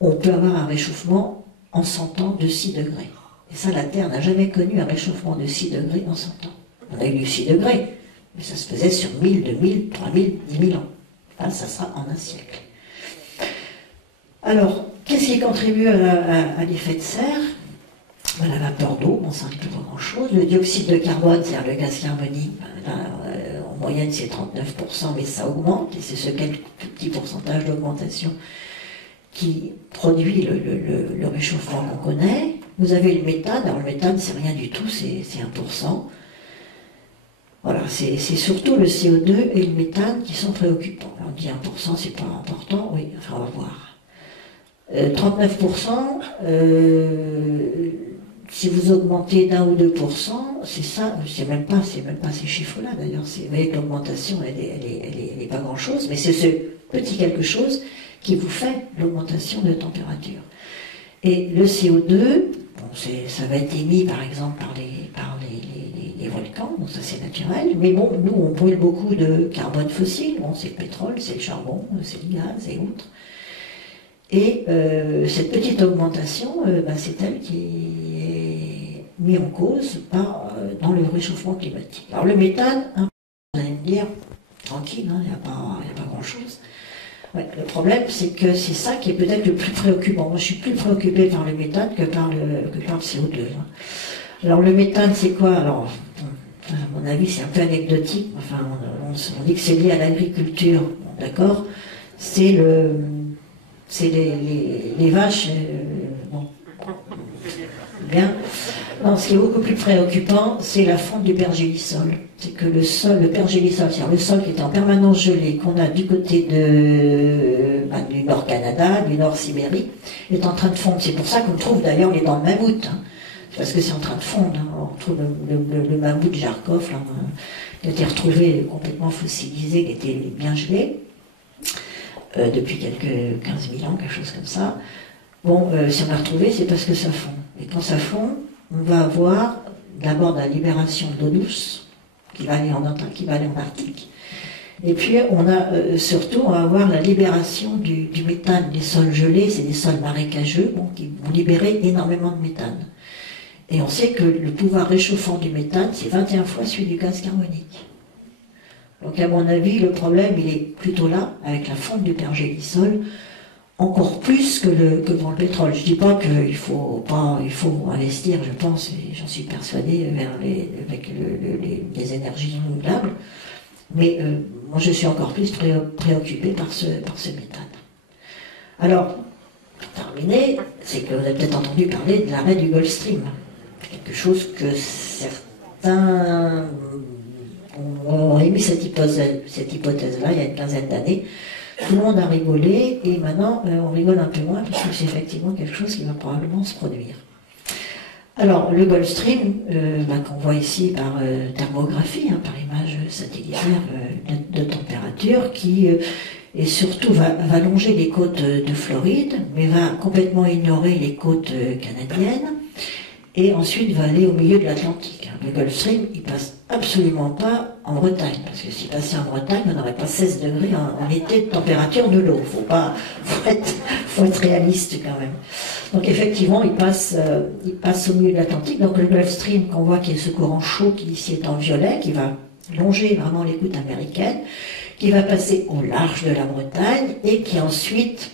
on peut avoir un réchauffement en 100 ans de 6 degrés. Et ça, la Terre n'a jamais connu un réchauffement de 6 degrés en 100 ans. On a eu 6 degrés, mais ça se faisait sur 1000, 2000, 3000, 10 000 ans. Là, ça sera en un siècle. Alors, qu'est-ce qui contribue à l'effet de serre? La vapeur d'eau, bon, ça n'est pas grand-chose. Le dioxyde de carbone, c'est-à-dire le gaz carbonique, en moyenne c'est 39%, mais ça augmente, et c'est ce quelques petit pourcentage d'augmentation qui produit le réchauffement qu'on connaît. Vous avez le méthane, alors le méthane c'est rien du tout, c'est 1%. Voilà, c'est surtout le CO2 et le méthane qui sont préoccupants. Alors, on dit 1%, c'est pas important, oui, enfin on va voir. 39%, si vous augmentez d'1 ou 2%, c'est ça, c'est même pas ces chiffres-là d'ailleurs, vous voyez que l'augmentation elle est pas grand-chose, mais c'est ce petit quelque chose qui vous fait l'augmentation de température. Et le CO2, bon, ça va être émis par exemple par les volcans, donc ça c'est naturel, mais bon, nous on brûle beaucoup de carbone fossile, bon, c'est le pétrole, c'est le charbon, c'est le gaz et autres. Et cette petite augmentation, c'est elle qui est mise en cause dans le réchauffement climatique. Alors le méthane, vous allez me dire, tranquille, il n'y a pas grand-chose. Ouais, le problème, c'est que c'est ça qui est peut-être le plus préoccupant. Moi, je suis plus préoccupé par le méthane que par le CO2. Alors le méthane, c'est quoi? Alors, à mon avis, c'est un peu anecdotique. Enfin, on dit que c'est lié à l'agriculture, bon, d'accord? C'est les vaches, bon, bien. Non, ce qui est beaucoup plus préoccupant, c'est la fonte du pergélisol. C'est que le pergélisol, c'est-à-dire le sol qui était en permanence gelé, qu'on a du côté du Nord Canada, du Nord Sibérie, est en train de fondre. C'est pour ça qu'on trouve d'ailleurs les dents de mammouth. C'est parce que c'est en train de fondre. On trouve le mammouth Jarkov, là, qui a été retrouvé complètement fossilisé, il était bien gelé. Depuis quelques 15 000 ans, quelque chose comme ça. Bon, si on a retrouvé, c'est parce que ça fond. Et quand ça fond, on va avoir d'abord la libération d'eau douce, qui va aller en Arctique. Et puis, surtout, on va avoir la libération du méthane. Les sols gelés, c'est des sols marécageux, bon, qui vont libérer énormément de méthane. Et on sait que le pouvoir réchauffant du méthane, c'est 21 fois celui du gaz carbonique. Donc à mon avis, le problème, il est plutôt là, avec la fonte du pergélisol. encore plus que pour le pétrole. Je ne dis pas qu'il faut investir, je pense, et j'en suis persuadée, avec les énergies renouvelables, mais moi je suis encore plus préoccupée par ce méthane. Alors, pour terminer, c'est que vous avez peut-être entendu parler de l'arrêt du Gulf Stream. Quelque chose que certains ont émis cette hypothèse-là il y a une quinzaine d'années. Tout le monde a rigolé, et maintenant on rigole un peu moins, parce que c'est effectivement quelque chose qui va probablement se produire. Alors, le Gulf Stream, qu'on voit ici par thermographie, par image satellitaire de température, qui et surtout va longer les côtes de Floride, mais va complètement ignorer les côtes canadiennes, et ensuite va aller au milieu de l'Atlantique. Le Gulf Stream, il passe absolument pas en Bretagne, parce que s'il passait en Bretagne, on n'aurait pas 16 degrés en été de température de l'eau. Faut être réaliste quand même. Donc effectivement, il passe au milieu de l'Atlantique. Donc le Gulf Stream, qu'on voit qui est ce courant chaud qui ici est en violet, qui va longer vraiment les côtes américaines, qui va passer au large de la Bretagne, et qui ensuite,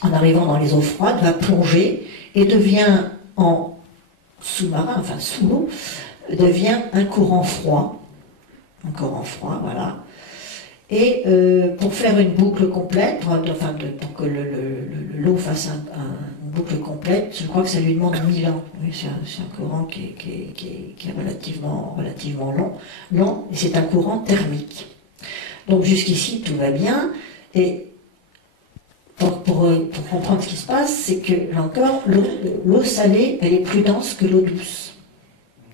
en arrivant dans les eaux froides, va plonger et devient en sous-marin, enfin sous l'eau, devient un courant froid, voilà. Et pour faire une boucle complète, pour que l'eau fasse une boucle complète, je crois que ça lui demande 1000 ans. Oui, c'est un courant qui est relativement lent, et c'est un courant thermique. Donc jusqu'ici, tout va bien, et pour comprendre ce qui se passe, c'est que, là encore, l'eau salée, elle est plus dense que l'eau douce.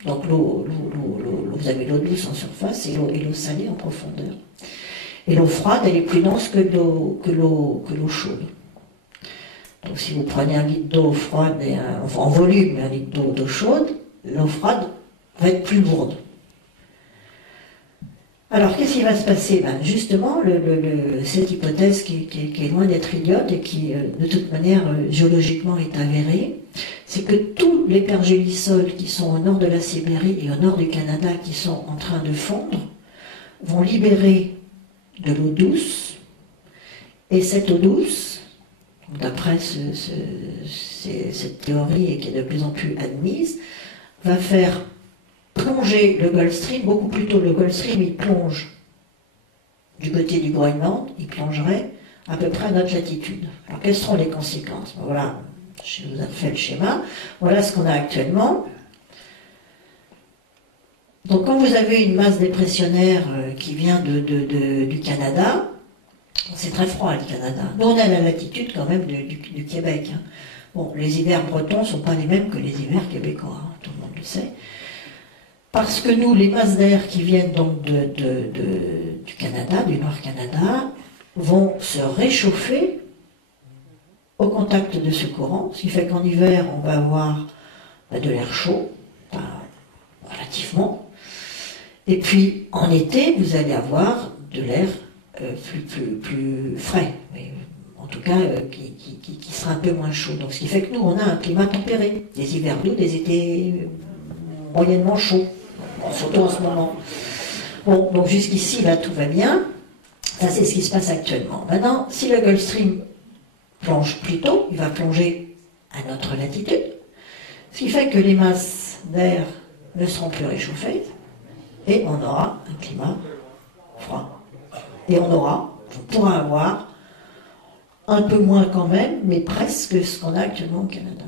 Donc vous avez l'eau douce en surface et l'eau salée en profondeur. Et l'eau froide, elle est plus dense que l'eau chaude. Donc si vous prenez un litre d'eau froide, en volume, un litre d'eau chaude, l'eau froide va être plus lourde. Alors, qu'est-ce qui va se passer? Justement, cette hypothèse qui est loin d'être idiote et qui, de toute manière, géologiquement est avérée, c'est que tous les pergélisols qui sont au nord de la Sibérie et au nord du Canada, qui sont en train de fondre, vont libérer de l'eau douce, et cette eau douce, d'après cette théorie qui est de plus en plus admise, va faire plonger le Gulf Stream beaucoup plus tôt. Le Gulf Stream, il plonge du côté du Groenland, il plongerait à peu près à notre latitude. Alors, quelles seront les conséquences? Voilà, je vous ai fait le schéma. Voilà ce qu'on a actuellement. Donc, quand vous avez une masse dépressionnaire qui vient du Canada, c'est très froid, le Canada. Nous, on est à la latitude quand même du Québec. Bon, les hivers bretons ne sont pas les mêmes que les hivers québécois, tout le monde le sait. Parce que nous, les masses d'air qui viennent donc du Canada, du Nord-Canada, vont se réchauffer au contact de ce courant, ce qui fait qu'en hiver, on va avoir de l'air chaud, relativement, et puis en été, vous allez avoir de l'air plus frais, mais en tout cas qui sera un peu moins chaud. Donc ce qui fait que nous, on a un climat tempéré, des hivers doux, des étés moyennement chauds. Surtout en ce moment. Bon, donc jusqu'ici, là, tout va bien. Ça, c'est ce qui se passe actuellement. Maintenant, si le Gulf Stream plonge plus tôt, il va plonger à notre latitude, ce qui fait que les masses d'air ne seront plus réchauffées, et on aura un climat froid. Et on pourra avoir un peu moins quand même, mais presque ce qu'on a actuellement au Canada.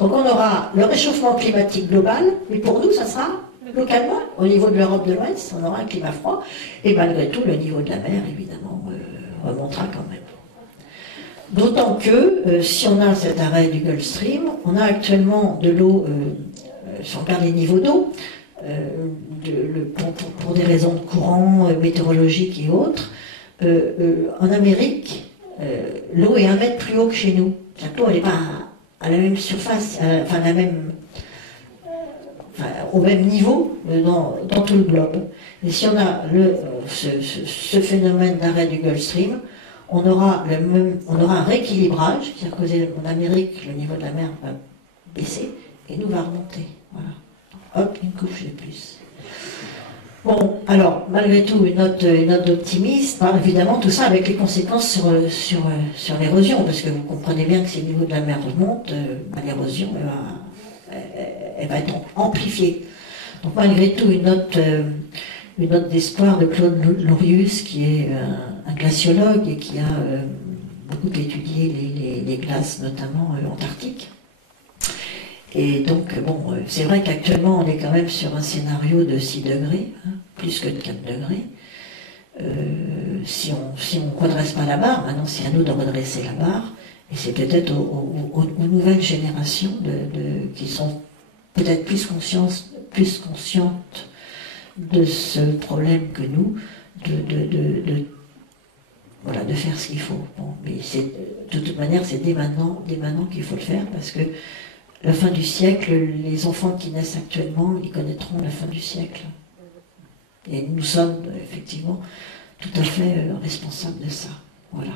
Donc on aura le réchauffement climatique global, mais pour nous, ça sera localement, au niveau de l'Europe de l'Ouest, on aura un climat froid, et malgré tout, le niveau de la mer, évidemment, remontera quand même. D'autant que, si on a cet arrêt du Gulf Stream, on a actuellement de l'eau, si on regarde les niveaux d'eau, pour des raisons de courant météorologiques et autres, en Amérique, l'eau est 1 mètre plus haut que chez nous. C'est-à-dire que l'eau, elle n'est pas à la même surface, au même niveau dans tout le globe. Et si on a ce phénomène d'arrêt du Gulf Stream, on aura un rééquilibrage, c'est-à-dire qu'en Amérique, le niveau de la mer va baisser et nous va remonter. Voilà. Hop, une couche de plus. Bon, alors, malgré tout, une note d'optimisme, hein, évidemment, tout ça avec les conséquences sur l'érosion, parce que vous comprenez bien que si le niveau de la mer remonte, l'érosion, elle va être amplifiée. Donc, malgré tout, une note d'espoir de Claude Lorius, qui est un glaciologue et qui a beaucoup étudié les glaces, notamment antarctiques. Et donc, bon, c'est vrai qu'actuellement, on est quand même sur un scénario de 6 degrés, hein, plus que de 4 degrés. Si on ne redresse pas la barre, maintenant c'est à nous de redresser la barre, et c'est peut-être aux nouvelles générations qui sont peut-être plus conscientes de ce problème que nous, voilà, de faire ce qu'il faut. Bon, mais de toute manière, c'est dès maintenant qu'il faut le faire, parce que la fin du siècle, les enfants qui naissent actuellement, ils connaîtront la fin du siècle. Et nous sommes effectivement tout à fait responsables de ça. Voilà.